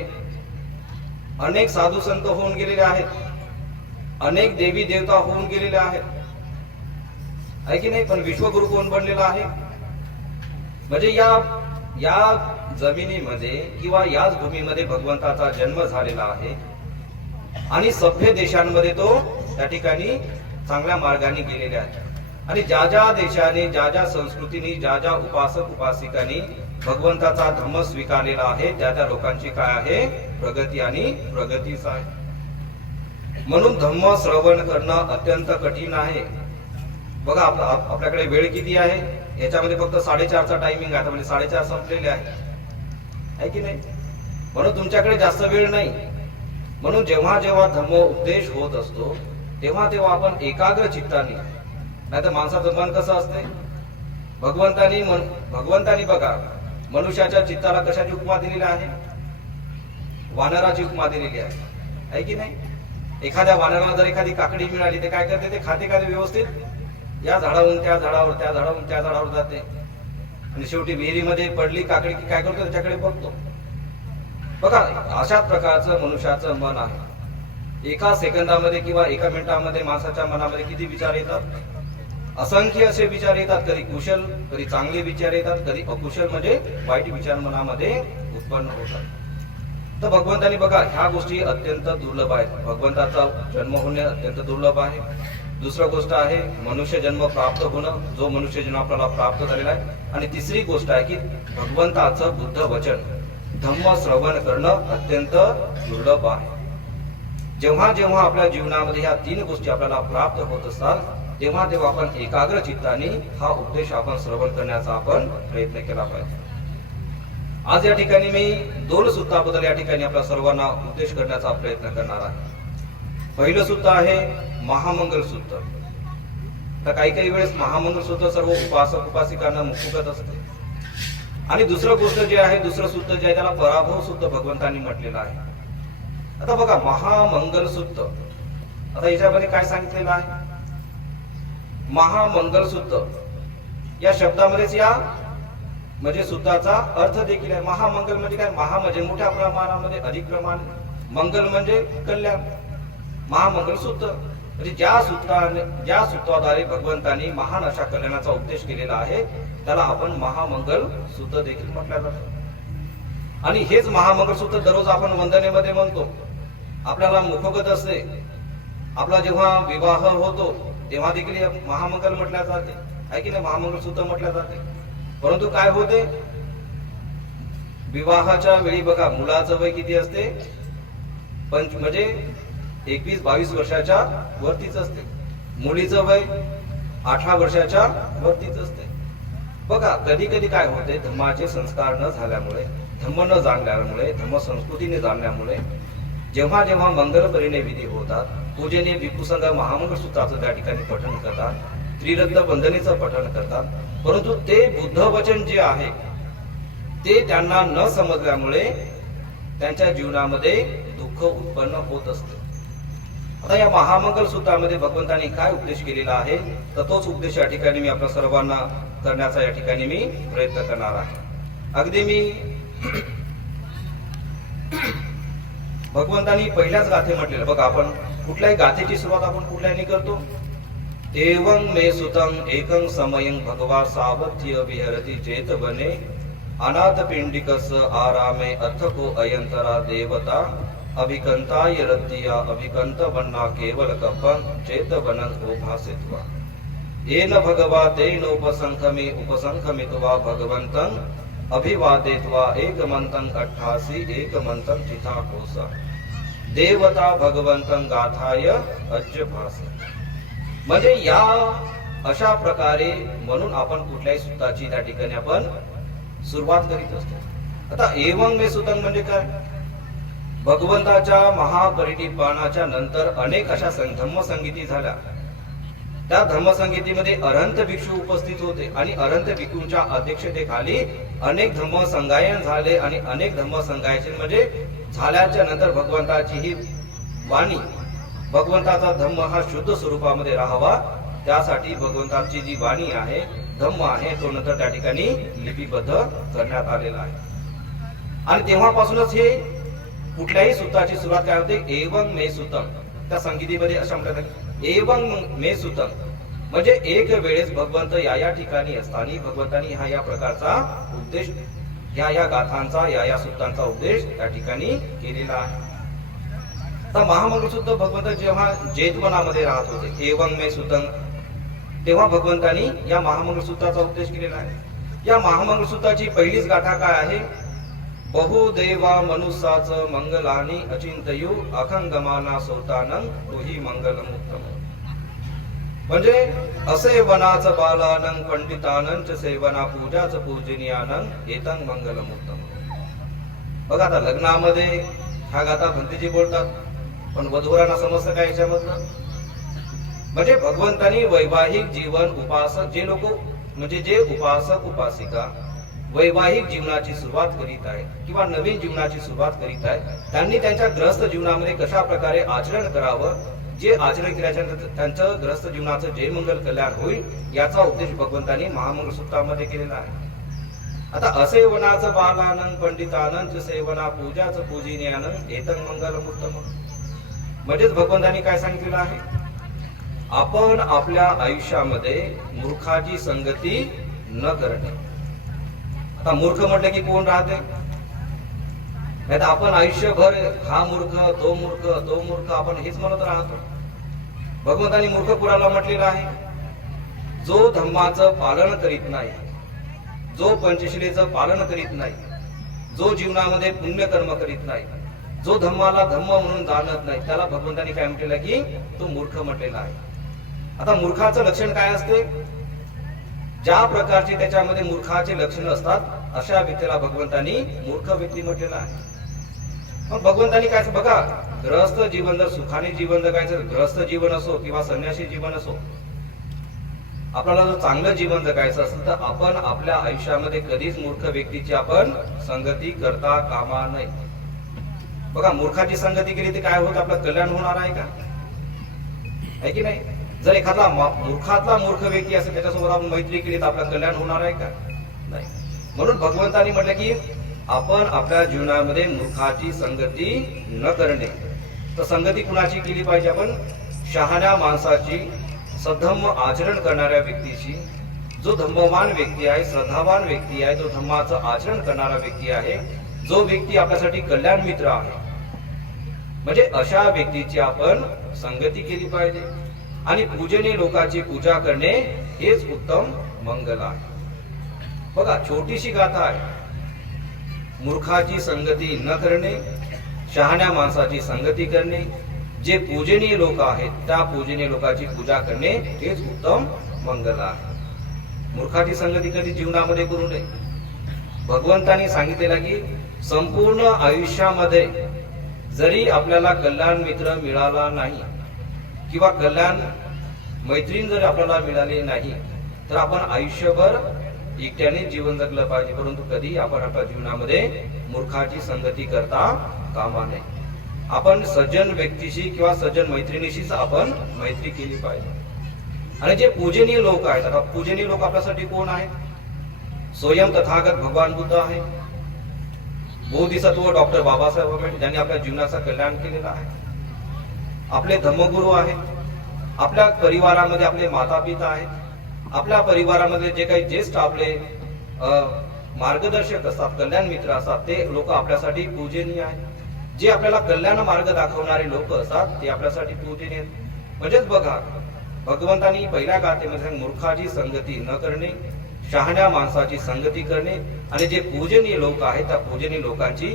अनेक साधू संत होऊन गेलेले आहेत, अनेक देवी देवता होऊन गेलेले आहेत, आहे की नाही, पण विश्वगुरु कोण बनलेला आहे, म्हणजे या जमिनीमध्ये किंवा याच भूमीमध्ये भगवंताचा जन्म झालेला आहे. आणि सभ्य देशांमध्ये तो त्या ठिकाणी चांगल्या मार्गाने गेलेले आहेत. आणि ज्या ज्या देशाने, ज्या ज्या संस्कृतीने, ज्या ज्या उपासक उपासिकांनी भगवंताचा धर्म स्वीकारलेला आहे, त्या त्या लोकांची काय आहे, प्रगती आणि प्रगतीच आहे. म्हणून धम्म श्रवण करणं अत्यंत कठीण आहे. बघा, आपल्याकडे वेळ किती आहे, याच्यामध्ये फक्त 4:30चा टायमिंग आहे, म्हणजे 4:30 संपलेले आहे की नाही. म्हणून तुमच्याकडे जास्त वेळ नाही. म्हणून जेव्हा जेव्हा धम्म उपदेश होत असतो तेव्हा तेव्हा आपण एकाग्र चित्ताने, नाहीतर माणसाचं मन कसं असते, भगवंतानी बघा मनुष्याच्या चित्ताला कशाची उपमा दिलेली आहे, वानराची उपमा दिलेली आहे की नाही. एखाद्या वानराला जर एखादी काकडी मिळाली, ते काय करते, ते खाते का व्यवस्थित, या झाडावरून त्या झाडावर, त्या झाडावरून त्या झाडावर जाते, आणि शेवटी विहिरीमध्ये पडली काकडी की काय करतो, त्याच्याकडे बघतो. बघा, अशाच प्रकारचं मनुष्याचं मन आहे. एका सेकंदामध्ये किंवा एका मिनिटामध्ये माणसाच्या मनामध्ये किती विचार येतात, असंख्य असे विचार येतात. कधी कुशल, कधी चांगले विचार येतात, कधी अकुशल म्हणजे वाईट विचार मनामध्ये उत्पन्न होतात. तर भगवंतानी बघा, ह्या गोष्टी अत्यंत दुर्लभ आहेत. भगवंताचा जन्म होणे अत्यंत दुर्लभ आहे. दुसरी गोष्ट आहे मनुष्य जन्म प्राप्त होणं, जो मनुष्य जन्म आपल्याला प्राप्त झालेला आहे. आणि तिसरी गोष्ट आहे की भगवंताचं बुद्ध वचन, धम्म श्रवण करणं अत्यंत दुर्लभ आहे. जेव्हा जेव्हा आपल्या जीवनामध्ये ह्या 3 गोष्टी आपल्याला प्राप्त होत असतात, तेव्हा तेव्हा आपण एकाग्र चित्ताने हा उपदेश आपण श्रवण करण्याचा आपण प्रयत्न केला पाहिजे. आज या ठिकाणी मी 2 सूत्राबद्दल या ठिकाणी आपल्या सर्वांना उपदेश करण्याचा प्रयत्न करणार आहे. पहिलं सूत्र आहे महामंगल सूत्र. तर काही वेळेस महामंगल सूत्र सर्व उपासक उपासिकांना मुखगत असते. आणि दुसरं गोष्ट जे आहे, दुसरं सूत्र जे आहे त्याला पराभव सूत्र भगवंतांनी म्हटलेलं आहे. आता बघा, महामंगल सूत्र, आता याच्यामध्ये काय सांगितलेलं आहे, महामंगल सूत्र या शब्दामध्येच या म्हणजे सूत्राचा अर्थ देखील आहे. महामंगल म्हणजे काय, महा म्हणजे मोठ्या प्रमाणामध्ये, अधिक प्रमाण, मंगल म्हणजे कल्याण. महामंगल सूत्र म्हणजे ज्या सूत्राद्वारे भगवंतांनी महान अशा कल्याणाचा उपदेश केलेला आहे, त्याला आपण महामंगल सूत्र देखील म्हटलं जातं. आणि हेच महामंगल सूत्र दररोज आपण वंदनेमध्ये म्हणतो. आपल्याला मुखगत असते. आपला जेव्हा विवाह होतो तेव्हा देखील महामंगल म्हटल्या जाते, आहे की नाही, महामंगल सूत्र म्हटल्या जाते. परंतु काय होते, विवाहाच्या वेळी बघा, मुलाचं वय किती असते, म्हणजे 21-22 वर्षाच्या वरतीच असते. मुलीचं वय 18 वर्षाच्या वरतीच असते. बघा कधी कधी काय होते, धम्माचे संस्कार न झाल्यामुळे, धम्म न जाणल्यामुळे, धम्म संस्कृती न जाणल्यामुळे जेव्हा जेव्हा मंगल परिणय विधी होतात, पूजनीय भिक्खूसंघ महामंगळ सूत्राचं त्या ठिकाणी पठण करतात, त्रिरत्न बंधनेचं पठण करतात, परंतु ते बुद्ध वचन जे आहे ते त्यांना न समजल्यामुळे त्यांच्या जीवनामध्ये दुःख उत्पन्न होत असते. आता या महामंगल सूत्रामध्ये भगवंतांनी काय उपदेश केलेला आहे, तर तोच उपदेश या ठिकाणी मी आपल्या सर्वांना करण्याचा या ठिकाणी मी प्रयत्न करणार आहे. अगदी मी भगवंतांनी पहिल्याच गाथे म्हटलेलं बघा, आपण कुठल्याही गाथेची सुरुवात आपण कुठल्याने करतो, एवं मे सुतं एकं समयं भगवा सावध्य विहरती चेत बने अनाथ पिंडिकस आरामे अथको अयंतरा देवता अभिकंताय रद्दिया अभिकंत वन्ना केवल कपं चेत बनन उभासित्वा येन भगवा तेनोपसंखमे उपसंखमित्वा भगवन्तं अभिवादेत्वा एकमन्तं 88 एकमन्तं चिता कोसा देवता भगवन्तं गाथाय अज्जभास. म्हणजे या अशा प्रकारे म्हणून आपण कुठल्याही सूत्राची त्या ठिकाणी आपण सुरुवात करीत असतो. आता एवं मे सुतं म्हणजे काय, भगवंताच्या महापरिनिर्वाणाच्या नंतर अनेक अशा धम्मसंगीती झाल्या. त्या धम्मसंगीतीमध्ये अरहंत भिक्षू उपस्थित होते आणि अरहंत भिक्षूंच्या अध्यक्षतेखाली अनेक धम्म संगायन झाले आणि अनेक धम्म संगायन म्हणजे झाल्याच्या नंतर भगवंताची ही वाणी, भगवंताचा धम्म हा शुद्ध स्वरूपामध्ये राहावा, त्यासाठी भगवंताची जी वाणी आहे, धम्म आहे, तो नंतर त्या ठिकाणी लिपिबद्ध करण्यात आलेला आहे. आणि तेव्हापासूनच हे कुठल्याही सूत्राची सुरुवात काय होते, एवं मे सुतं. त्या संगीतीमध्ये अशा म्हणतात एवं मे सुतं म्हणजे एक वेळेस भगवंत या ठिकाणी असताना भगवंतांनी हा या प्रकारचा उपदेश, या गाथांचा, या सूत्रांचा उपदेश त्या ठिकाणी केलेला आहे. तर महामंगळ सूत्र भगवंत जेव्हा जेतवनामध्ये राहत होते, एवं मे सुतं, तेव्हा भगवंतांनी या महामंगळ सूत्राचा उपदेश केलेला आहे. या महामंगळ सूत्राची पहिलीच गाथा काय आहे, बहुदेवा मनुष्याच मंगलानी अचिंतयु अखंगमाना सोतानं तोही मंगलम उत्तम. म्हणजे असे वनाच बालानं पंडितानं सेवना पूजाच पूजनीयानं एतं मंगलम उत्तम. बघा आता लग्नामध्ये हा गाथा भंतेजी बोलतात, पण वधूवरांना समजतं काय याच्यामधलं, म्हणजे भगवंतांनी वैवाहिक जीवन उपासक जे लोक म्हणजे जे उपासक उपासिका वैवाहिक जीवनाची सुरुवात करीत आहे किंवा नवीन जीवनाची सुरुवात करीत आहे, त्यांनी त्यांच्या ग्रस्त जीवनामध्ये कशा प्रकारे आचरण करावं, जे आचरण केल्याच्या त्यांचं ग्रस्त जीवनाचं जे मंगल कल्याण होईल याचा उपदेश भगवंतांनी महामंगळ सूत्रामध्ये केलेला आहे. आता असे वनाचं बालानं पंडितानं सेवना पूजाच पूजनीयानं एतं मंगलम उत्तम. म्हणजेच भगवंतांनी काय सांगितलेलं आहे, आपण आपल्या आयुष्यामध्ये मूर्खाची संगती न करणे. आता मूर्ख म्हटलं की कोण राहते, नाही तर आपण आयुष्यभर हा मूर्ख तो मूर्ख तो मूर्ख आपण हेच म्हणत राहतो. भगवंतांनी मूर्ख कुणाला म्हटलेलं आहे, जो धम्माचं पालन करीत नाही, जो पंचशिलेचं पालन करीत नाही, जो जीवनामध्ये पुण्यकर्म करीत नाही, जो धम्माला धम्म म्हणून जाणत नाही, त्याला भगवंतांनी काय म्हटलेलं की तो मूर्ख म्हटलेला आहे. आता मूर्खाचं लक्षण काय असते, ज्या प्रकारचे त्याच्यामध्ये मूर्खाचे लक्षण असतात अशा व्यक्तीला भगवंतांनी मूर्ख व्यक्ती म्हटलेला आहे. मग भगवंतांनी काय बघा, ग्रहस्थ जीवन जर सुखाने जीवन जगायचं, ग्रहस्थ जीवन असो किंवा संन्यासी जीवन असो, आपल्याला जर चांगलं जीवन जगायचं असेल तर आपण आपल्या आयुष्यामध्ये कधीच मूर्ख व्यक्तीची आपण संगती करता कामा नये. बघा मूर्खाची संगती केली तर काय होत, आपलं कल्याण होणार आहे का, आहे की नाही. जर एखादा मूर्खातला मूर्ख व्यक्ती असेल त्याच्यासोबत आपण मैत्री केली तर आपलं कल्याण होणार आहे का, नाही. म्हणून भगवंतांनी म्हटलं की आपण आपल्या जीवनामध्ये मूर्खाची संगती न करणे. तर संगती कुणाची केली पाहिजे, आपण शहाण्या माणसाची, सद्धम्म आचरण करणाऱ्या व्यक्तीची, जो धम्मवान व्यक्ती आहे, श्रद्धावान व्यक्ती आहे, जो धम्माचं आचरण करणारा व्यक्ती आहे, जो व्यक्ती आपल्यासाठी कल्याण मित्र आहे, म्हणजे अशा व्यक्तीची आपण संगती केली पाहिजे. आणि पूजनीय लोकांची पूजा करणे हेच उत्तम मंगल आहे. बघा छोटीशी गाथा आहे, मूर्खाची संगती न करणे, शहाण्या माणसाची संगती करणे, जे पूजनीय लोक आहेत त्या पूजनीय लोकांची पूजा करणे हेच उत्तम मंगल आहे. मूर्खाची संगती कधी जीवनामध्ये करू नये. भगवंतांनी सांगितलेलं की संपूर्ण आयुष्यामध्ये जरी आपल्याला कल्याण मित्र मिळाला नाही किंवा कल्याण मैत्रीण जर आपल्याला मिळाली नाही तर आपण आयुष्यभर एकट्याने जीवन जगलं पाहिजे, परंतु कधी आपण आपल्या जीवनामध्ये मूर्खाची संगती करता कामा नये. आपण सज्जन व्यक्तीशी किंवा सज्जन मैत्रिणीशीच आपण मैत्री केली पाहिजे. आणि जे पूजनीय लोक आहेत, आता पूजनीय लोक आपल्यासाठी कोण आहेत? स्वयं तथागत भगवान बुद्ध आहे, बोधिसत्व डॉक्टर बाबासाहेब आंबेडकर ज्यांनी आपल्या जीवनाचं कल्याण केलेलं आहे, आपले धम्मगुरू आहेत, आपल्या परिवारामध्ये आपले माता पिता आहेत, आपल्या परिवारामध्ये जे काही ज्येष्ठ आपले मार्गदर्शक असतात, कल्याण मित्र असतात, ते लोक आपल्यासाठी पूजनीय आहेत. जे आपल्याला कल्याण मार्ग दाखवणारे लोक असतात ते आपल्यासाठी पूजनीय आहेत. म्हणजेच बघा, भगवंतांनी पहिल्या गाथेमध्ये मूर्खाची संगती न करणे, शहाण्या माणसाची संगती करणे आणि जे पूजनीय लोक आहेत त्या पूजनीय लोकांची,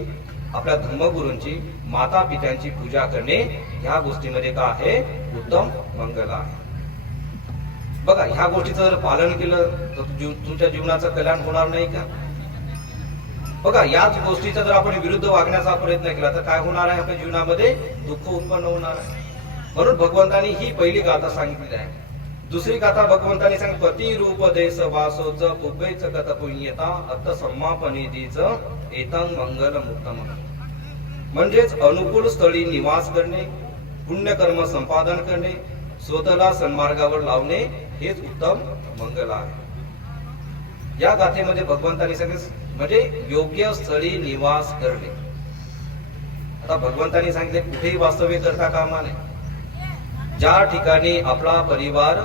आपल्या धर्मगुरूंची, माता पित्यांची पूजा करणे ह्या गोष्टीमध्ये काय आहे? उत्तम मंगल आहे. बघा, ह्या गोष्टीचं जर पालन केलं तर तुमच्या जीवनाचं कल्याण होणार नाही का? बघा, याच गोष्टीचा जर आपण विरुद्ध वागण्याचा प्रयत्न केला तर काय होणार आहे? आपल्या जीवनामध्ये दुःख उत्पन्न होणार आहे. म्हणून भगवंतांनी ही पहिली गाथा सांगितलेली आहे. दुसरी गाथा भगवंतांनी सांगितली, पती रूप देश वासोच पुबेच कथ पुण्यता अत्त समापनिधीच एतं मंगल उत्तम. म्हणजेच अनुकूल स्थळी निवास करणे, पुण्यकर्म संपादन करणे, स्वतःला सन्मार्गावर लावणे हेच उत्तम मंगल आहे. या गाथेमध्ये भगवंतांनी सांगितले म्हणजे योग्य स्थळी निवास करणे. आता भगवंतांनी सांगितले कुठेही वास्तव्य करता कामा नये. ज्या ठिकाणी आपला परिवार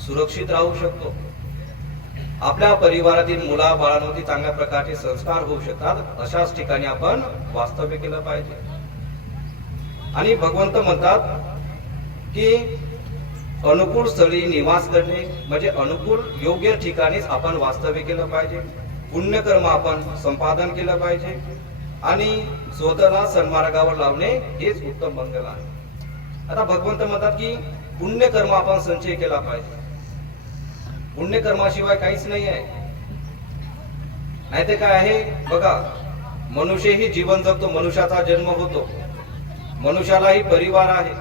सुरक्षित राहू शकतो, आपल्या परिवारातील मुला बाळांवरती चांगल्या प्रकारचे संस्कार होऊ शकतात, अशाच ठिकाणी आपण वास्तव्य केलं पाहिजे. आणि भगवंत म्हणतात की अनुकूल स्थळी निवास करणे म्हणजे अनुकूल योग्य ठिकाणीच आपण वास्तव्य केलं पाहिजे, पुण्यकर्म आपण संपादन केलं पाहिजे आणि स्वतःला सन्मार्गावर लावणे हेच उत्तम मंगल आहे. आता भगवंत म्हणतात की पुण्यकर्म आपण संचय केला पाहिजे. पुण्यकर्माशिवाय काहीच नाही आहे. नाही ते काय आहे? बघा, मनुष्यही जीवन जगतो, मनुष्याचा जन्म होतो, मनुष्यालाही परिवार आहे,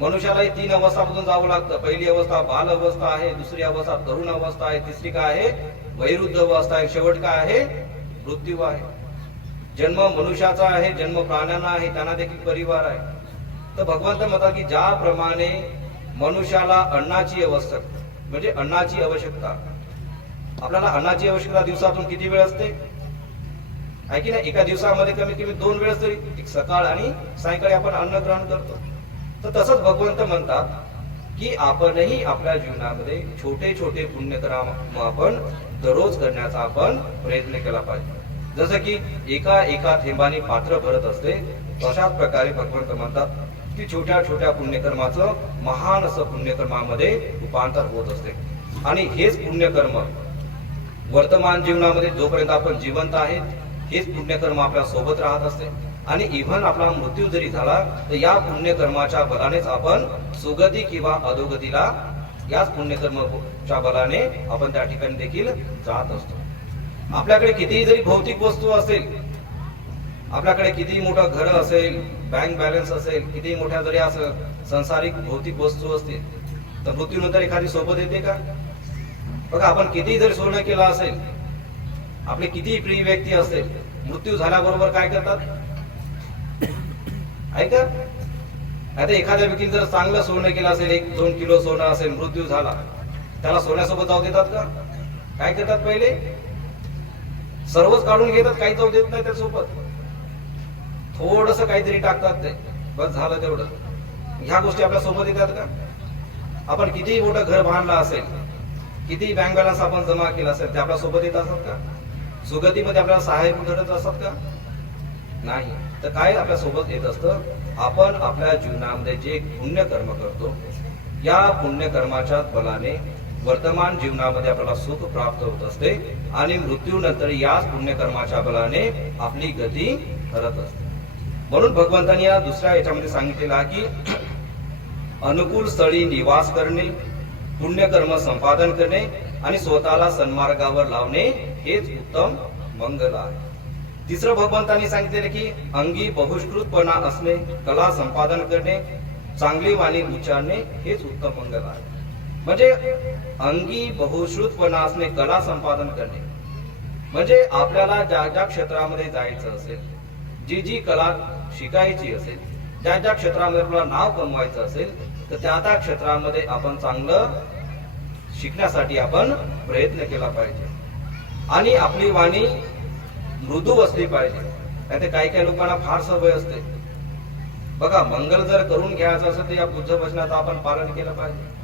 मनुष्यालाही 3 अवस्थामधून जावं लागतं. पहिली अवस्था बाल अवस्था आहे, दुसरी अवस्था तरुण अवस्था आहे, तिसरी काय आहे? वैरुद्ध अवस्था आहे, शेवट काय आहे? मृत्यू आहे. जन्म मनुष्याचा आहे, जन्म प्राण्यांना आहे, त्यांना देखील परिवार आहे. तर भगवंत म्हणतात की ज्याप्रमाणे मनुष्याला अन्नाची आवश्यकता म्हणजे अन्नाची आवश्यकता, आपल्याला अन्नाची आवश्यकता दिवसातून किती वेळ असते? आहे की नाही? एका दिवसामध्ये कमीत कमी 2 वेळेस तरी, एक सकाळ आणि सायंकाळी आपण अन्न ग्रहण करतो. तर तसंच भगवंत म्हणतात की आपणही आपल्या जीवनामध्ये छोटे छोटे पुण्यकर्म आपण दररोज करण्याचा आपण प्रयत्न केला पाहिजे. जसं की एका एका थेंबाने पात्र भरत असते, तशाच प्रकारे भगवंत म्हणतात की छोट्या छोट्या पुण्यकर्माचं महान असं पुण्यकर्मामध्ये रूपांतर होत असते. आणि हेच पुण्यकर्म वर्तमान जीवनामध्ये जोपर्यंत आपण जिवंत आहेत हेच पुण्यकर्म आपल्या सोबत राहत असते. आणि इव्हन आपला मृत्यू जरी झाला तर या पुण्यकर्माच्या बलानेच आपण सुगती किंवा अधोगतीला याच पुण्यकर्माच्या बलाने आपण त्या ठिकाणी देखील जात असतो. आपल्याकडे कितीही जरी भौतिक वस्तू असेल, आपल्याकडे किती मोठं घर असेल, बँक बॅलन्स असेल, किती मोठ्या जरी असं संसारिक भौतिक वस्तू असतील, तर मृत्यूनंतर एखादी सोबत येते का? बघा, आपण कितीही जरी सोनं केलं असेल, आपले कितीही प्रिय व्यक्ती असेल, मृत्यू झाल्याबरोबर काय करतात? ऐका, आता एखाद्या व्यक्तीने जर चांगलं सोनं केलं असेल, 1-2 किलो सोनं असेल, मृत्यू झाला, त्याला सोन्यासोबत जाऊ देतात का? काय करतात? पहिले सर्वच काढून घेतात, काही जाऊ देत नाही त्यासोबत, थोडस काहीतरी टाकतात, ते बस झालं तेवढं. ह्या गोष्टी आपल्या सोबत येतात का? आपण कितीही मोठं घर बांधलं असेल, किती बँक बॅलन्स आपण जमा केला असेल, ते आपल्या सोबत येत असतात का? सुगतीमध्ये आपल्याला सहाय्य ठरत असतात का? नाही. तर काय आपल्या सोबत येत असतं? आपण आपल्या जीवनामध्ये जे पुण्यकर्म करतो, या पुण्यकर्माच्या बलाने वर्तमान जीवनामध्ये आपल्याला सुख प्राप्त होत असते आणि मृत्यूनंतर याच पुण्यकर्माच्या बलाने आपली गती ठरत असते. म्हणून भगवंतांनी या दुसऱ्या याच्यामध्ये सांगितलेलं आहे की अनुकूल स्थळी निवास करणे, पुण्यकर्म संपादन करणे आणि स्वतःला सन्मार्गावर लावणे हेच उत्तम मंगल आहे. तिसरं भगवंतांनी सांगितलेलं की अंगी बहुश्रुतपणा असणे, कला संपादन करणे, चांगली वाणी उच्चारणे हेच उत्तम मंगल आहे. म्हणजे अंगी बहुश्रुतपणा असणे, कला संपादन करणे म्हणजे आपल्याला ज्या ज्या क्षेत्रामध्ये जायचं असेल, जी जी कला शिकायची असेल, ज्या ज्या क्षेत्रामध्ये आपल्याला नाव कमवायचं असेल, तर त्या त्या क्षेत्रामध्ये आपण चांगलं शिकण्यासाठी आपण प्रयत्न केला पाहिजे. आणि आपली वाणी मृदू असली पाहिजे. नाहीतर काही काही लोकांना फार सवय असते. बघा, मंगल जर करून घ्यायचं असेल तर या बुद्ध वचनाचं आपण पालन केलं पाहिजे,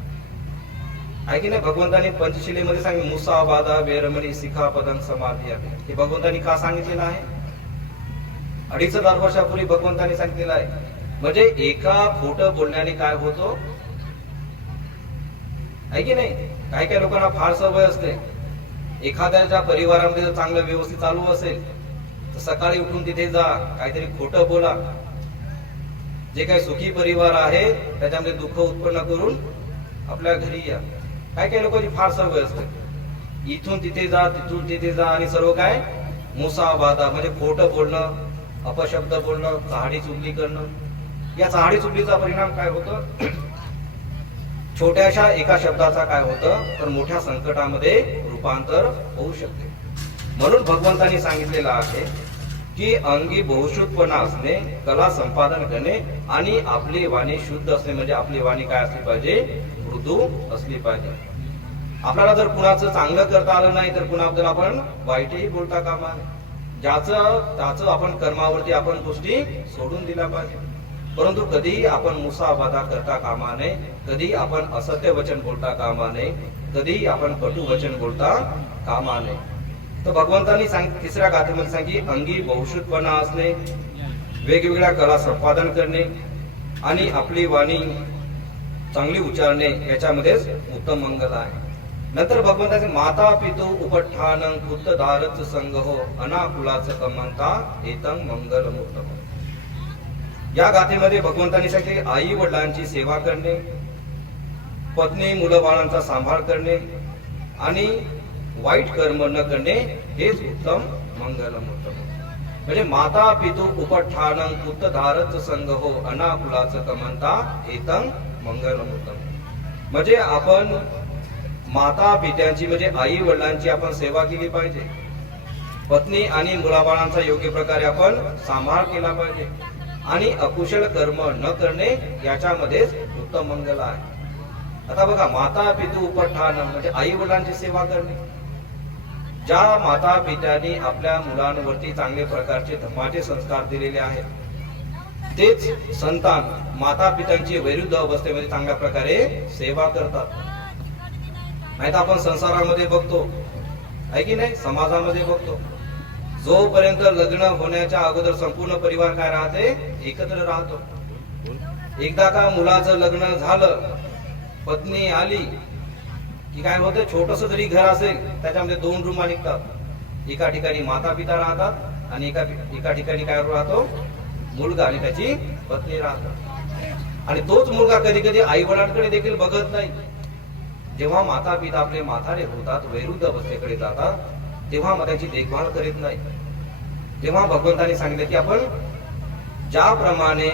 आहे की नाही. भगवंतांनी पंचशिलेमध्ये सांगितले मुसा बाधा वेरमणी शिखा पदं समाधी आहे. हे भगवंतांनी का सांगितलेलं आहे? 2,500 वर्षापूर्वी भगवंतांनी सांगितलेलं आहे. म्हणजे एका खोटं बोलण्याने काय होतो, आहे की नाही. काही काही लोकांना फार सवय असते. एखाद्याच्या परिवारामध्ये जर चांगलं व्यवस्थित चालू असेल तर सकाळी उठून तिथे जा, काहीतरी खोटं बोला. जे काही सुखी परिवार आहे त्याच्यामध्ये दुःख उत्पन्न करून आपल्या घरी या. काही काही लोकांची फार सवय असते. इथून तिथे जा, तिथून तिथे जा आणि सर्व काय मुसा बाधा म्हणजे खोटं बोलणं, अपशब्द बोलणं, चहाडी चुगली करणं. या चहाडी चुगलीचा परिणाम काय होतं? छोट्याशा एका शब्दाचा काय होतं तर मोठ्या संकटामध्ये रूपांतर होऊ शकते. म्हणून भगवंतांनी सांगितलेलं आहे की अंगी बहुश्रुतपणा असणे, कला संपादन करणे आणि आपली वाणी शुद्ध असणे. म्हणजे आपली वाणी काय असली पाहिजे? मृदू असली पाहिजे. आपल्याला जर कुणाचं चांगलं करता आलं नाही तर कुणाबद्दल आपण वाईटही बोलता कामा नये. ज्याचं त्याचं आपण कर्मावरती आपण गोष्टी सोडून दिल्या पाहिजे. परंतु कधीही आपण मुसाबाधा करता कामा नये, कधीही आपण असत्य वचन बोलता कामा नये, कधीही आपण कटू वचन बोलता कामा नये. तर भगवंतांनी तिसऱ्या गाथेमध्ये सांगितले अंगी बहुश्रुतपणा असणे, वेगवेगळ्या कला संपादन करणे आणि आपली वाणी चांगली उच्चारणे याच्यामध्येच उत्तम मंगल आहे. नंतर भगवंताचे माता पितू उपठान पुत्र धारच संगहो अनाकुलाच कमंता एतं मंगल उत्तम. या गाथेमध्ये भगवंतांनी सांगितले आई वडिलांची सेवा करणे, पत्नी मुलं बाळांचा सांभाळ करणे आणि वाईट कर्म न करणे हेच उत्तम मंगलम उत्तम. म्हणजे माता पितू उपठानं पुत्र धारच संगहो अनाकुलाच कमंता एतं मंगलम उत्तम. म्हणजे आपण माता पित्यांची म्हणजे आई वडिलांची आपण सेवा केली पाहिजे. पत्नी आणि मुलाबाळांचा योग्य प्रकारे आपण सांभाळ केला पाहिजे आणि अकुशल कर्म न करणे याच्यामध्येच उत्तम मंगल आहे. आता बघा, माता पितू उपठान म्हणजे आई वडिलांची सेवा करणे. ज्या माता पित्यांनी आपल्या मुलांवरती चांगले प्रकारचे धर्माचे संस्कार दिलेले आहेत, तेच संतान माता पित्यांची वैरुद्ध अवस्थेमध्ये चांगल्या प्रकारे सेवा करतात. नाही तर आपण संसारामध्ये बघतो, आहे की नाही, समाजामध्ये बघतो, जोपर्यंत लग्न होण्याच्या अगोदर संपूर्ण परिवार काय राहते? एकत्र राहतो. एकदा का मुलाचं लग्न झालं, पत्नी आली की काय होतं, छोटस जरी घर असेल त्याच्यामध्ये 2 रूम निघतात. एका ठिकाणी माता पिता राहतात आणि एका ठिकाणी काय राहतो? मुलगा आणि त्याची पत्नी राहतात. आणि तोच मुलगा कधी कधी आई वडिलांकडे देखील बघत नाही. जेव्हा माता पिता आपले म्हातारे होतात, वैरुद्ध अवस्थेकडे जातात, तेव्हा मग त्याची देखभाल करीत नाही. तेव्हा भगवंतांनी सांगितले की आपण ज्याप्रमाणे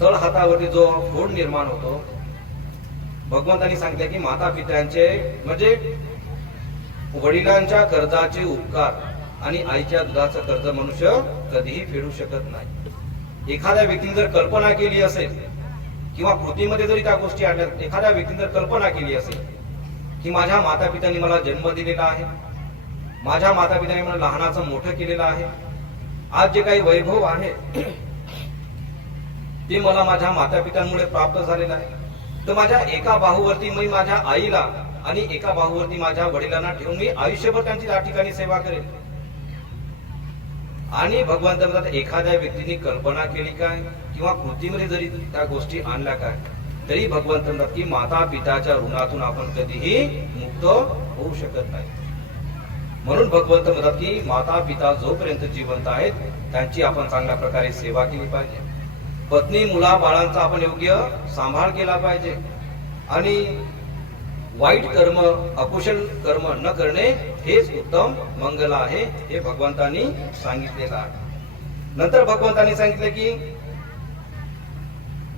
तळ हातावरती जो फोड निर्माण होतो, भगवंतांनी सांगितले की माता पित्यांचे म्हणजे वडिलांच्या कर्जाचे उपकार आणि आईच्या दुधाचं कर्ज मनुष्य कधीही फेडू शकत नाही. एखाद्या व्यक्तीने जर कल्पना केली असेल किंवा कृतीमध्ये जरी त्या गोष्टी आणल्या, एखाद्या व्यक्तीने जर कल्पना केली असेल की माझ्या माता पित्यांनी मला जन्म दिलेला आहे, माझ्या माता पित्यांनी मला लहानाचं मोठं केलेलं आहे, आज जे काही वैभव आहे ते मला माझ्या माता पित्यांमुळे प्राप्त झालेलं आहे, तर माझ्या एका बाहूवरती मी माझ्या आईला आणि एका बाहूवरती माझ्या वडिलांना ठेवून मी आयुष्यभर त्यांची त्या ठिकाणी सेवा करेन. आणि भगवंत म्हणतात एखाद्या व्यक्तीने कल्पना केली काय किंवा कृतीमध्ये जरी त्या गोष्टी आणल्या काय, तरी भगवंत म्हणतात की माता पिताच्या ऋणातून आपण कधीही मुक्त होऊ शकत नाही. म्हणून भगवंत म्हणतात की माता पिता जोपर्यंत जिवंत आहेत त्यांची आपण चांगल्या प्रकारे सेवा केली पाहिजे. पत्नी मुला बाळांचा आपण योग्य सांभाळ केला पाहिजे आणि वाईट कर्म अकुशल कर्म न करणे हेच उत्तम मंगल आहे, हे भगवंतांनी सांगितलेलं आहे. नंतर भगवंतांनी सांगितले की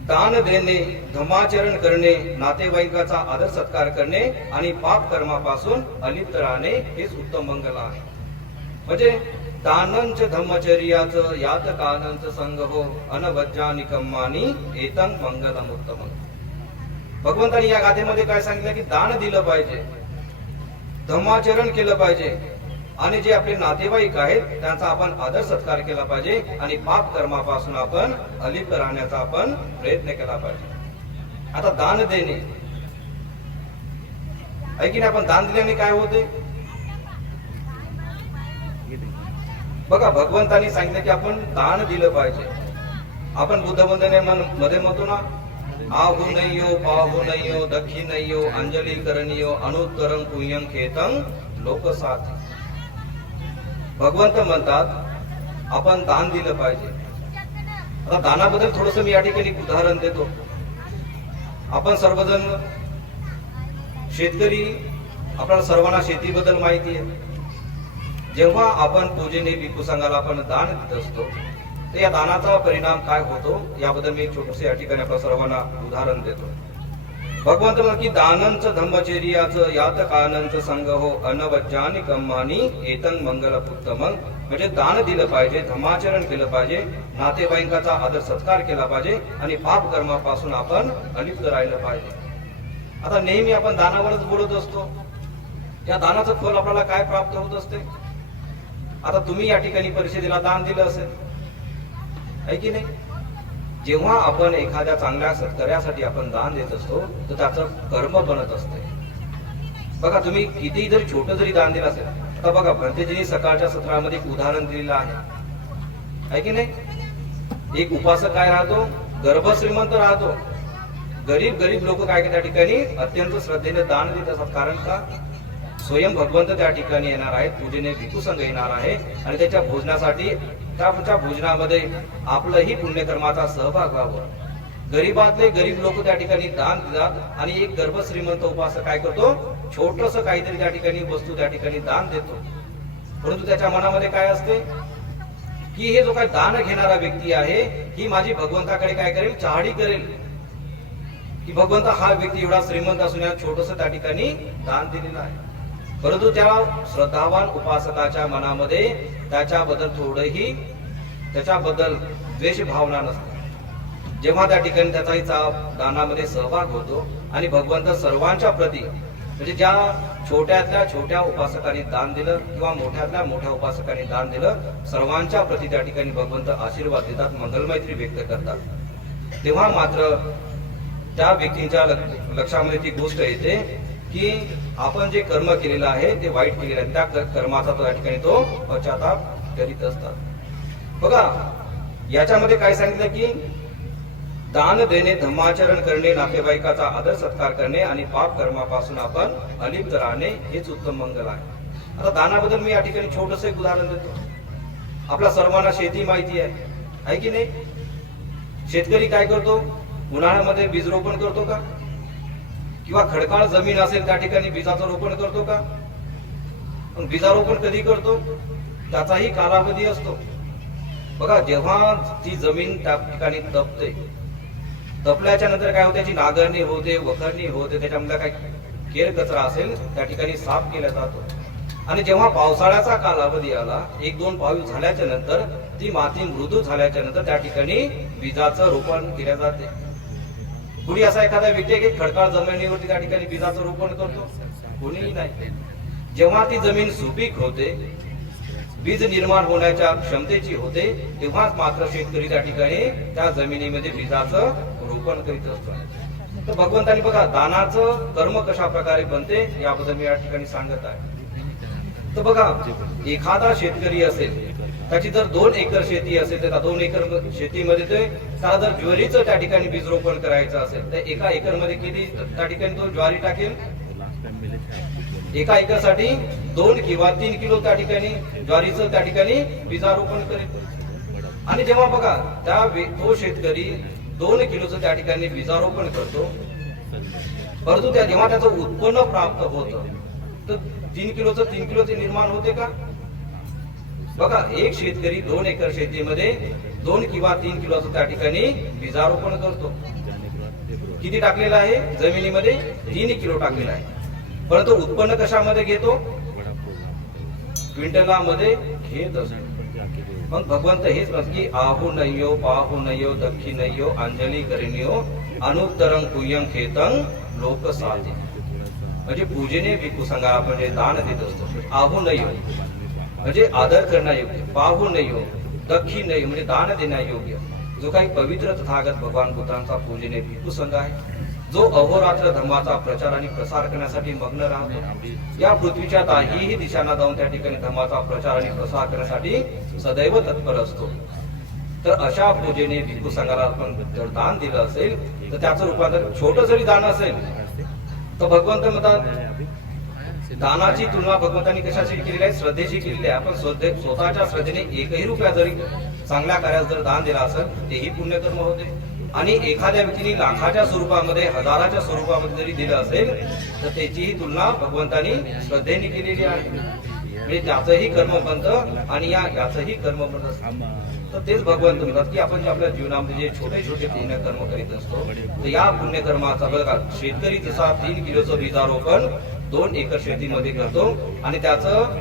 दान देणे, धर्माचरण करणे, नातेवाईकाचा आदर सत्कार करणे आणि पाप कर्मापासून अलिप्त राहणे हेच उत्तम मंगल आहे. म्हणजे दानंच धम्मचर्याच यात कानंच संग हो अनवज्जा निकम्मानी एतं मंगलम उत्तम. भगवंतांनी या गाथेमध्ये काय सांगितलं की दान दिलं पाहिजे, धर्माचरण केलं पाहिजे आणि जे आपले नातेवाईक आहेत त्यांचा आपण आदर सत्कार केला पाहिजे आणि पाप कर्मापासून आपण अलिप्त राहण्याचा आपण प्रयत्न केला पाहिजे. आता दान देणे आहे की नाही, आपण दान दिल्याने काय होते बघा. भगवंतांनी सांगितलं की आपण दान दिलं पाहिजे. आपण बुद्धवंदने मध्ये म्हणतो ना, आहु नय्यो पाहु नय्यो दखी नय्यो अंजली करणियो अनुत्तरं पुण्यं खेतं लोकसाथ. भगवंत म्हणतात आपण दान दिलं पाहिजे. आता दानाबद्दल थोडस मी या ठिकाणी उदाहरण देतो. आपण सर्वजण शेतकरी, आपल्याला सर्वांना शेतीबद्दल माहिती आहे. जेव्हा आपण पूजेने भिक्खू संघाला आपण दान देत असतो तर या दानाचा परिणाम काय होतो याबद्दल मी एक छोटस या ठिकाणी आपल्या सर्वांना उदाहरण देतो. भगवंत म्हणतात की दानंच धम्मचर्याच यात कानंच संग हो अनवज्जानी कम्मानी एतं मंगलपुत्तमं. म्हणजे दान दिलं पाहिजे, धर्माचरण केलं पाहिजे, नातेवाईकाचा आदर सत्कार केला पाहिजे आणि पाप कर्मापासून आपण अलिप्त राहिलं पाहिजे. आता नेहमी आपण दानावरच बोलत असतो. या दानाचं फल आपल्याला काय प्राप्त होत असते. आता तुम्ही या ठिकाणी परिषदेला दान दिलं असेल आहे की नाही. जेव्हा आपण एखाद्या चांगल्या सत्कार्यासाठी आपण दान देत असतो तर त्याचं कर्म बनत असते. बघा तुम्ही किती जरी छोटं जरी दान दिलं असेल. आता बघा भंतेजींनी सकाळच्या सत्रामध्ये एक उदाहरण दिलेलं आहे की नाही. एक उपासक काय राहतो, गर्भ श्रीमंत राहतो. गरीब लोक काय त्या ठिकाणी अत्यंत श्रद्धेने दान देत असतात. कारण का, स्वयं भगवंत त्या ठिकाणी येणार आहेत, पूजेने भिक्खू संघ येणार आहे आणि त्याच्या भोजनासाठी त्या भोजनामध्ये आपलंही पुण्यकर्माचा सहभाग व्हावा. गरीबातले गरीब लोक त्या ठिकाणी दान देतात आणि एक गर्भ श्रीमंत उपासक काय करतो, छोटस काहीतरी त्या ठिकाणी वस्तू त्या ठिकाणी दान देतो. परंतु त्याच्या मनामध्ये काय असते की हे जो काही दान घेणारा व्यक्ती आहे ही माझी भगवंताकडे काय करेल, चहाडी करेल की भगवंत हा व्यक्ती एवढा श्रीमंत असून या छोटस त्या ठिकाणी दान दिलेलं आहे. परंतु त्या श्रद्धावान उपासकाच्या मनामध्ये त्याच्याबद्दल थोडंही त्याच्याबद्दल द्वेष भावना नसते. जेव्हा त्या ठिकाणी त्याचाही दानामध्ये सहभाग होतो आणि भगवंत सर्वांच्या प्रती, म्हणजे ज्या छोट्यातल्या छोट्या उपासकांनी दान दिलं किंवा मोठ्यातल्या मोठ्या उपासकांनी दान दिलं, सर्वांच्या प्रती त्या ठिकाणी भगवंत आशीर्वाद देतात, मंगलमैत्री व्यक्त करतात. तेव्हा मात्र त्या व्यक्तीच्या लक्षामध्ये ती गोष्ट येते की आपण जे कर्म केलेलं आहे ते वाईट केलेलं आहे, त्या कर्माचा त्या ठिकाणी तो पश्चाताप करीत असतात. बघा याच्यामध्ये काय सांगितलं की दान देणे, धर्माचरण करणे, नातेवाईकाचा आदर सत्कार करणे आणि पाप कर्मापासून आपण अलिप्त राहणे हेच उत्तम मंगल आहे. आता दानाबद्दल मी या ठिकाणी छोटस एक उदाहरण देतो. आपल्या सर्वांना शेती माहिती आहे की नाही. शेतकरी काय करतो, उन्हाळ्यामध्ये बीज रोपण करतो का, किंवा खडकाळ जमीन असेल त्या ठिकाणी बीजाचं रोपण करतो का. पण बीजारोपण कधी करतो, त्याचाही कालावधी असतो. बघा जेव्हा ती जमीन त्या ठिकाणी तपते, तपल्याच्या नंतर काय होते, त्याची नांगरणी होते, वखरणी होते, त्याच्यामध्ये काय केर कचरा असेल त्या ठिकाणी साफ केला जातो. आणि जेव्हा पावसाळ्याचा कालावधी आला, 1-2 पाऊस झाल्याच्या नंतर ती माती मृदू झाल्याच्या नंतर त्या ठिकाणी बीजाचं रोपण केले जाते. कुणी असा एखादा व्यक्ती आहे की खडकाळ जमिनीवरती त्या ठिकाणी बीजाचं रोपण करतो, कोणीही नाही. जेव्हा ती जमीन सुपीक होते, बीज निर्माण होण्याच्या क्षमतेची होते, तेव्हाच मात्र शेतकरी त्या ठिकाणी त्या जमिनीमध्ये बीजाचं रोपण करीत असतो. तर भगवंतांनी बघा दानाचं कर्म कशा प्रकारे बनते याबद्दल मी या ठिकाणी सांगत आहे. तर बघा एखादा शेतकरी असेल, त्याची जर 2 एकर शेती असेल तर 2 एकर शेतीमध्ये त्याला जर ज्वारीचं त्या ठिकाणी बीज रोपण करायचं असेल तर 1 एकर मध्ये किती त्या ठिकाणी तो ज्वारी टाकेल, एका एकरसाठी 2 किंवा 3 किलो त्या ठिकाणी ज्वारीचं त्या ठिकाणी बीजारोपण करेल. आणि जेव्हा बघा तो शेतकरी 2 किलोचं त्या ठिकाणी बीजारोपण करतो, परंतु जेव्हा त्याचं उत्पन्न प्राप्त होतं तर 3 किलोचे निर्माण होते का? बघा, एक शेतकरी 2 एकर शेतीमध्ये 2 किंवा 3 किलोचं त्या ठिकाणी बीजारोपण करतो. किती टाकलेलं आहे जमिनीमध्ये? 3 किलो टाकलेलं आहे. परंतु उत्पन्न कशामध्ये घेतो? क्विंटलामध्ये घेत असतो. मग भगवंत हेच म्हणतात की आहू नयो पाहू नयो दक्षी नयो अंजली करिनियो अनुत्तरं कुयं खेतं लोक साधे. म्हणजे पूजेने भिकुसंगा आपण जे दान देत असतो. आहू नयो म्हणजे आदर करण्यायोग्य, पाहू नयो दक्षी नयो म्हणजे दान देण्यायोग्य जो काही पवित्र तथागत भगवान बुद्धांचा पूजेने भिकुसंग आहे, जो अहोरात्र धर्माचा प्रचार आणि प्रसार करण्यासाठी मग्न राहतो, या पृथ्वीच्या दाहीही दिशांना जाऊन त्या ठिकाणी धर्माचा प्रचार आणि प्रसार करण्यासाठी सदैव तत्पर असतो. तर अशा पूजेने भिक्खू संघाला आपण जर दान दिलं असेल तर त्याचं रूपांतर छोटं जरी दान असेल तर भगवंत म्हणतात दानाची तुलना भगवंतांनी कशाशी केलेली आहे? श्रद्धेशी केलेली आहे. आपण स्वतःच्या श्रद्धेने 1ही रुपया जरी चांगल्या कार्यास जर दान दिला असेल तेही पुण्यकर्म होते. आणि एखाद्या व्यक्तीने लाखाच्या स्वरूपामध्ये, हजाराच्या स्वरूपामध्ये जरी दिलं असेल तर त्याचीही तुलना भगवंतांनी श्रद्धेने केलेली आहे. म्हणजे त्याचंही कर्म बनतं आणि याचंही कर्म बनत असतं. तर तेच भगवंत म्हणतात की आपण जे आपल्या जीवनामध्ये जे छोटे छोटे पुण्यकर्म करीत असतो तर या पुण्यकर्माचा बघा, शेतकरी तसा 3 किलोचं बीजारोपण 2 एकर शेतीमध्ये करतो आणि त्याचं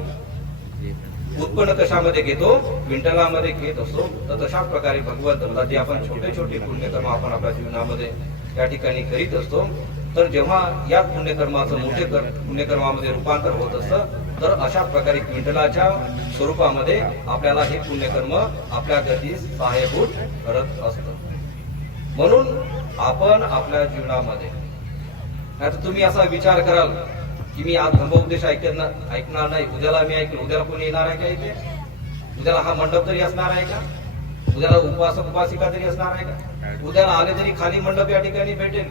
उत्पन्न कशामध्ये घेतो? क्विंटलामध्ये घेत असतो. तर तशा प्रकारे भगवंत म्हणतात जे आपण छोटे छोटे पुण्यकर्म आपण आपल्या जीवनामध्ये या ठिकाणी करीत असतो, तर जेव्हा या पुण्यकर्माचं मोठे पुण्यकर्मामध्ये रूपांतर होत असतं तर अशा प्रकारे क्विंटलाच्या स्वरूपामध्ये आपल्याला हे पुण्यकर्म आपल्या गतीस सहाय्यभूत करत असतं. म्हणून आपण आपल्या जीवनामध्ये, आता तुम्ही असा विचार कराल की मी आज धम्मोपदेश ऐकणार नाही, उद्याला मी ऐकलो, उद्याला कोणी येणार आहे का इथे? उद्याला हा मंडप तरी असणार आहे का? उद्याला उपासक उपासिका तरी असणार आहे का? उद्याला आले तरी खाली मंडप या ठिकाणी भेटेल,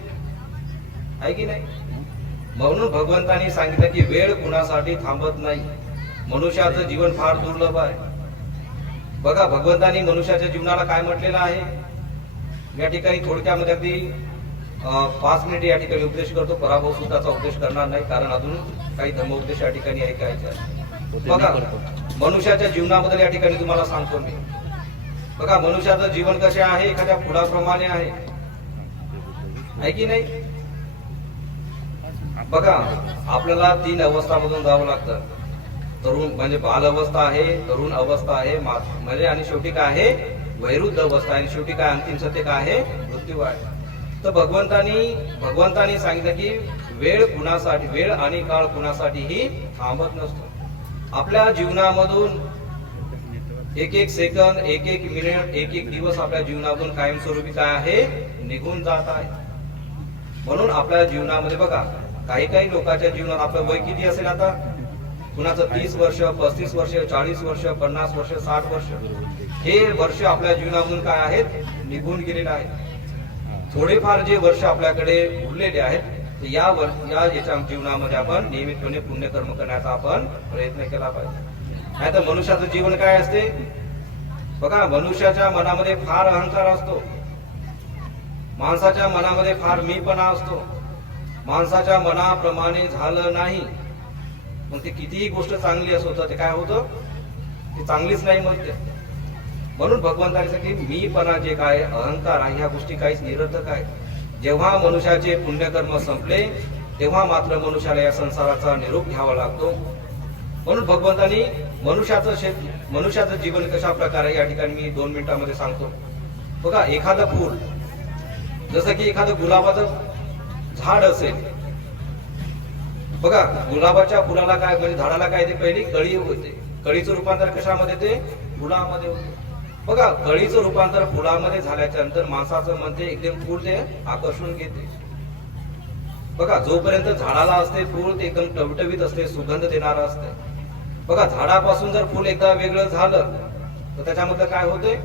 आहे की नाही? म्हणून भगवंतांनी सांगितलं की वेळ कुणासाठी थांबत नाही. मनुष्याचं जीवन फार दुर्लभ आहे. बघा, भगवंतांनी मनुष्याच्या जीवनाला काय म्हटलेलं आहे या ठिकाणी थोडक्यामध्ये अगदी 5 मिनिट या ठिकाणी उपदेश करतो. पराभव सुद्धाचा उपदेश करणार नाही, कारण अजून काही धर्मोपदेश या ठिकाणी ऐकायचे आहे. बघा, मनुष्याच्या जीवनाबद्दल या ठिकाणी तुम्हाला सांगतो मी. बघा, मनुष्याचं जीवन कसे आहे? एखाद्या फुलाप्रमाणे आहे की नाही? बघा, आपल्याला 3 अवस्थामधून जावं लागतं. तरुण म्हणजे बाल अवस्था आहे, तरुण अवस्था आहे, म्हणजे आणि शेवटी काय आहे? वैरुद्ध अवस्था. आणि शेवटी काय? अंतिम सत्य काय आहे? मृत्यू आहे. तर भगवंतानी सांगितलं की वेळ कुणासाठी, वेळ आणि काळ कुणासाठीही थांबत नसतो. आपल्या जीवनामधून एक एक सेकंद, एक एक मिनिट, एक एक दिवस आपल्या जीवनातून कायमस्वरूपी काय आहे? निघून जात आहे. म्हणून आपल्या जीवनामध्ये बघा, काही लोकांच्या जीवनात आपलं वय किती असेल आता? कुणाचं 30 वर्ष, 35 वर्ष, 40 वर्ष, 50 वर्ष, 60 वर्ष, हे वर्ष आपल्या जीवनातून काय आहेत? निघून गेलेले आहेत. थोडेफार जे वर्ष आपल्याकडे उरलेले आहेत तर याच्या जीवनामध्ये आपण नियमितपणे पुण्यकर्म करण्याचा आपण प्रयत्न केला पाहिजे. नाही तर मनुष्याचं जीवन काय असते? बघा, मनुष्याच्या मनामध्ये फार अहंकार असतो, माणसाच्या मनामध्ये फार मीपणा असतो. माणसाच्या मनाप्रमाणे झालं नाही मग ते कितीही गोष्ट चांगली असो तर ते काय होतं? ते चांगलीच नाही म्हणते. म्हणून भगवंताने सांगितले मीपणा जे काय, अहंकार आहे, ह्या गोष्टी काहीच निरर्थक आहे. जेव्हा मनुष्याचे पुण्यकर्म संपले तेव्हा मात्र मनुष्याला या संसाराचा निरोप घ्यावा लागतो. म्हणून भगवंतांनी मनुष्याचं जीवन कशा प्रकारे या ठिकाणी मी 2 मिनिटांमध्ये सांगतो. बघा, एखादं फूल, जसं की एखादं गुलाबाचं झाड असेल. बघा, गुलाबाच्या फुलाला काय, म्हणजे झाडाला काय, ते पहिली कळी होते. कळीचं रूपांतर कशामध्ये? ते फुलामध्ये होते. बघा, कळीचं रूपांतर फुलामध्ये झाल्याच्या नंतर माणसाचं मन ते एकदम फूल ते आकर्षून घेते. बघा, जोपर्यंत झाडाला असते फूल ते एकदम टवटवीत असते, सुगंध देणारं असते. बघा, झाडापासून जर फूल एकदा वेगळं झालं तर त्याच्यामध्ये काय होते?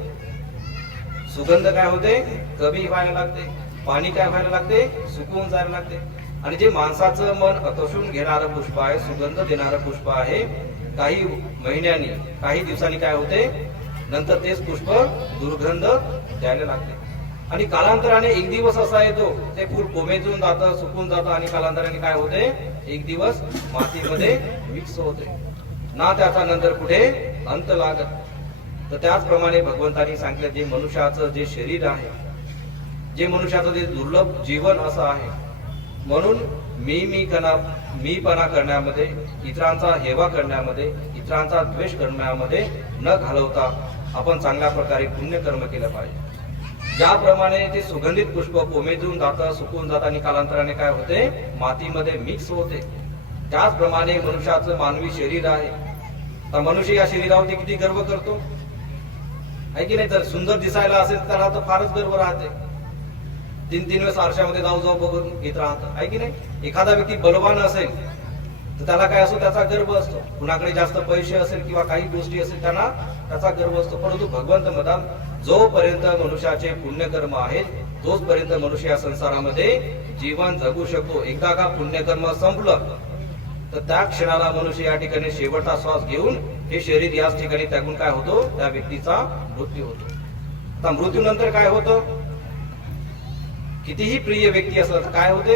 सुगंध काय होते? कमी व्हायला लागते. पाणी काय व्हायला लागते? सुकून जायला लागते. आणि जे माणसाचं मन आकर्षून घेणारं पुष्प आहे, सुगंध देणारं पुष्प आहे, काही महिन्यांनी काही दिवसांनी काय होते, नंतर तेच पुष्प दुर्गंध द्यायला लागते. आणि कालांतराने एक दिवस असा येतो ते फूल कोमेजून जातं, सुकून जातं आणि कालांतराने काय होते, एक दिवस मातीमध्ये मिक्स होते ना, त्याचा नंतर पुढे अंत लागत. तर त्याचप्रमाणे भगवंतांनी सांगितलं जे मनुष्याचं जे शरीर आहे, जे मनुष्याचं जे दुर्लभ जीवन असं आहे, म्हणून मीपणा करण्यामध्ये, इतरांचा हेवा करण्यामध्ये, इतरांचा द्वेष करण्यामध्ये न घालवता आपण चांगल्या प्रकारे पुण्यकर्म केलं पाहिजे. ज्याप्रमाणे ते सुगंधित पुष्प कोमेजून जातं, सुकून जातं आणि कालांतराने काय होते, मातीमध्ये मिक्स होते, त्याचप्रमाणे मनुष्याचं मानवी शरीर आहे. तर मनुष्य या शरीरावरती किती गर्व करतो आहे की नाही. जर सुंदर दिसायला असेल त्याला तर फारच गर्व राहते, 3-3 वेळेस आरशामध्ये जाऊ बघून घेत राहतं आहे की नाही. एखादा व्यक्ती बलवान असेल तर त्याला काय असतो, त्याचा गर्व असतो. कुणाकडे जास्त पैसे असेल किंवा काही गोष्टी असेल त्यांना त्याचा गर्व असतो. परंतु भगवंत म्हणतात जोपर्यंत मनुष्याचे पुण्यकर्म आहेत तोचपर्यंत मनुष्य या संसारामध्ये जीवन जगू शकतो. एकदा का पुण्यकर्म संपलं तर त्या क्षणाला मनुष्य या ठिकाणी शेवटचा श्वास घेऊन हे शरीर याच ठिकाणी त्यागून काय होतो, त्या व्यक्तीचा मृत्यू होतो. आता मृत्यूनंतर काय होतं, कितीही प्रिय व्यक्ती असलं तर काय होते,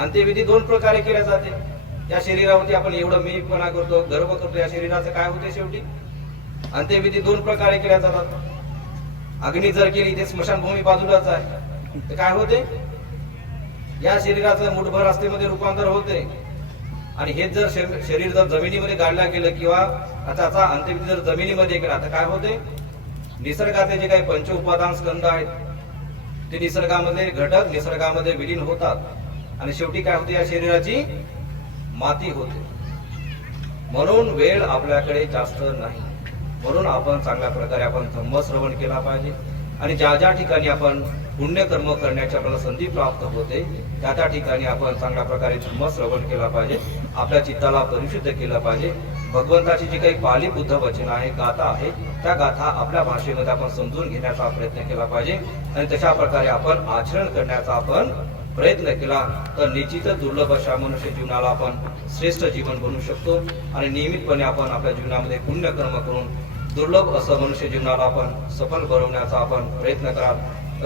अंत्यविधी 2 प्रकारे केल्या जाते. या शरीरावरती आपण एवढं मीपणा करतो, गर्व करतो, या शरीराचं काय होते, शेवटी अंत्यविधी 2 प्रकारे केल्या जातात. अग्नी जर केली ते स्मशानभूमी बाजूलाच आहे तर काय होते, या शरीराचं मुठभर अवस्थेमध्ये रूपांतर होते. आणि हे जर शरीर जर जमिनीमध्ये गाडलं गेलं किंवा त्याचा अंत्यविधी जर जमिनीमध्ये केला तर काय होते, निसर्गाचे जे काही 5 उपादान स्कंद आहेत ते निसर्गामध्ये घटक निसर्गामध्ये विलीन होतात आणि शेवटी काय होते, या शरीराची माती होते. म्हणून वेळ आपल्याकडे जास्त नाही, म्हणून आपण चांगल्या प्रकारे आपण धम्मश्रवण केला पाहिजे. आणि ज्या ज्या ठिकाणी आपण पुण्यकर्म करण्याची आपल्याला संधी प्राप्त होते त्या त्या ठिकाणी आपण चांगल्या प्रकारे धम्मश्रवण केला पाहिजे, आपल्या चित्ताला परिशुद्ध केलं पाहिजे. भगवंताची जी काही पाली बुद्ध वचन आहे, गाथा आहे, त्या गाथा आपल्या भाषेमध्ये आपण समजून घेण्याचा प्रयत्न केला पाहिजे आणि तशा प्रकारे आपण आचरण करण्याचा आपण प्रयत्न केला तर निश्चितच दुर्लभ अशा मनुष्य जीवनाला आपण श्रेष्ठ जीवन बनवू शकतो. आणि नियमितपणे आपण आपल्या जीवनामध्ये पुण्यकर्म करून दुर्लभ असं मनुष्य जीवनाला आपण सफल बनवण्याचा आपण प्रयत्न करा,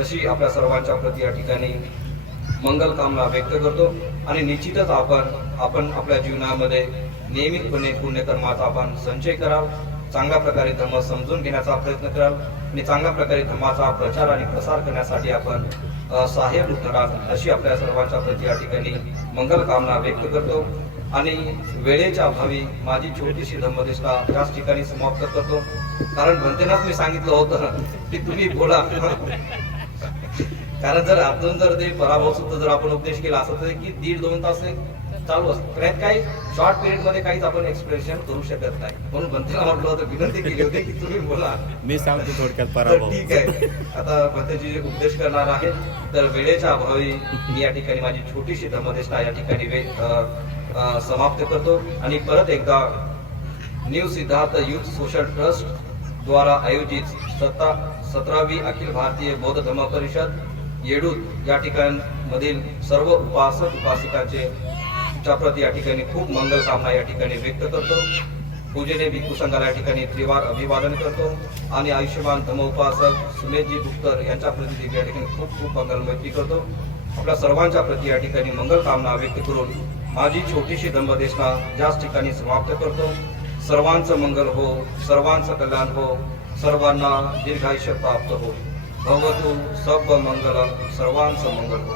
अशी आपल्या सर्वांच्या प्रती या ठिकाणी मंगल कामना व्यक्त करतो. आणि निश्चितच आपण आपल्या जीवनामध्ये नियमितपणे पुण्यकर्माचा आपण संचय कराल, चांगल्या प्रकारे धर्म समजून घेण्याचा प्रयत्न कराल आणि चांगल्या प्रकारे धर्माचा प्रचार आणि प्रसार करण्यासाठी आपण सहाय्यभूत कराल, अशी आपल्या सर्वांच्या प्रती या ठिकाणी मंगल कामना व्यक्त करतो. आणि वेळेच्या अभावी माझी छोटीशी धम्मदेशना याच ठिकाणी समाप्त करतो. कारण भंतेनाच मी सांगितलं होतं की तुम्ही बोला, कारण जर आतून जर ते पराभव सुद्धा जर आपण उपदेश केला असं तर की 1.5-2 तास चालू असतं, त्यात काही शॉर्ट पिरियड मध्ये काहीच आपण एक्सप्रेशन करू शकत नाही. म्हणून भंतेला म्हटलं होतं, विनंती केली होती की तुम्ही बोला, मी सांगतो थोडक्यात पराभव. ठीक आहे, आता भंतेजी उपदेश करणार आहेत तर वेळेच्या अभावी मी या ठिकाणी माझी छोटीशी धम्मदेशना या ठिकाणी समाप्त करतो. आणि परत एकदा new Siddharth youth social trust द्वारा आयोजित 17वी अखिल भारतीय बौद्ध धम्म परिषद येडूर या ठिकाणमधील सर्व उपासक उपासिकांचे प्रती या ठिकाणी खूप मंगल कामना या ठिकाणी व्यक्त करतो. पूजेने भिक्खू संघाला या ठिकाणी त्रिवार अभिवादन करतो आणि आयुष्यमान धम्मोपासक सुमेधजी गुप्तर यांच्या प्रती या ठिकाणी खूप खूप मंगल मैत्री करतो. आपल्या सर्वांच्या प्रती या ठिकाणी मंगल कामना व्यक्त करून माझी छोटीशी धम्मदेशना याच ठिकाणी समाप्त करतो. सर्वांचं मंगल हो, सर्वांचं कल्याण हो, सर्वांना दीर्घायुष्य प्राप्त हो. भवतु सब मंगल, सर्वांचं मंगल हो.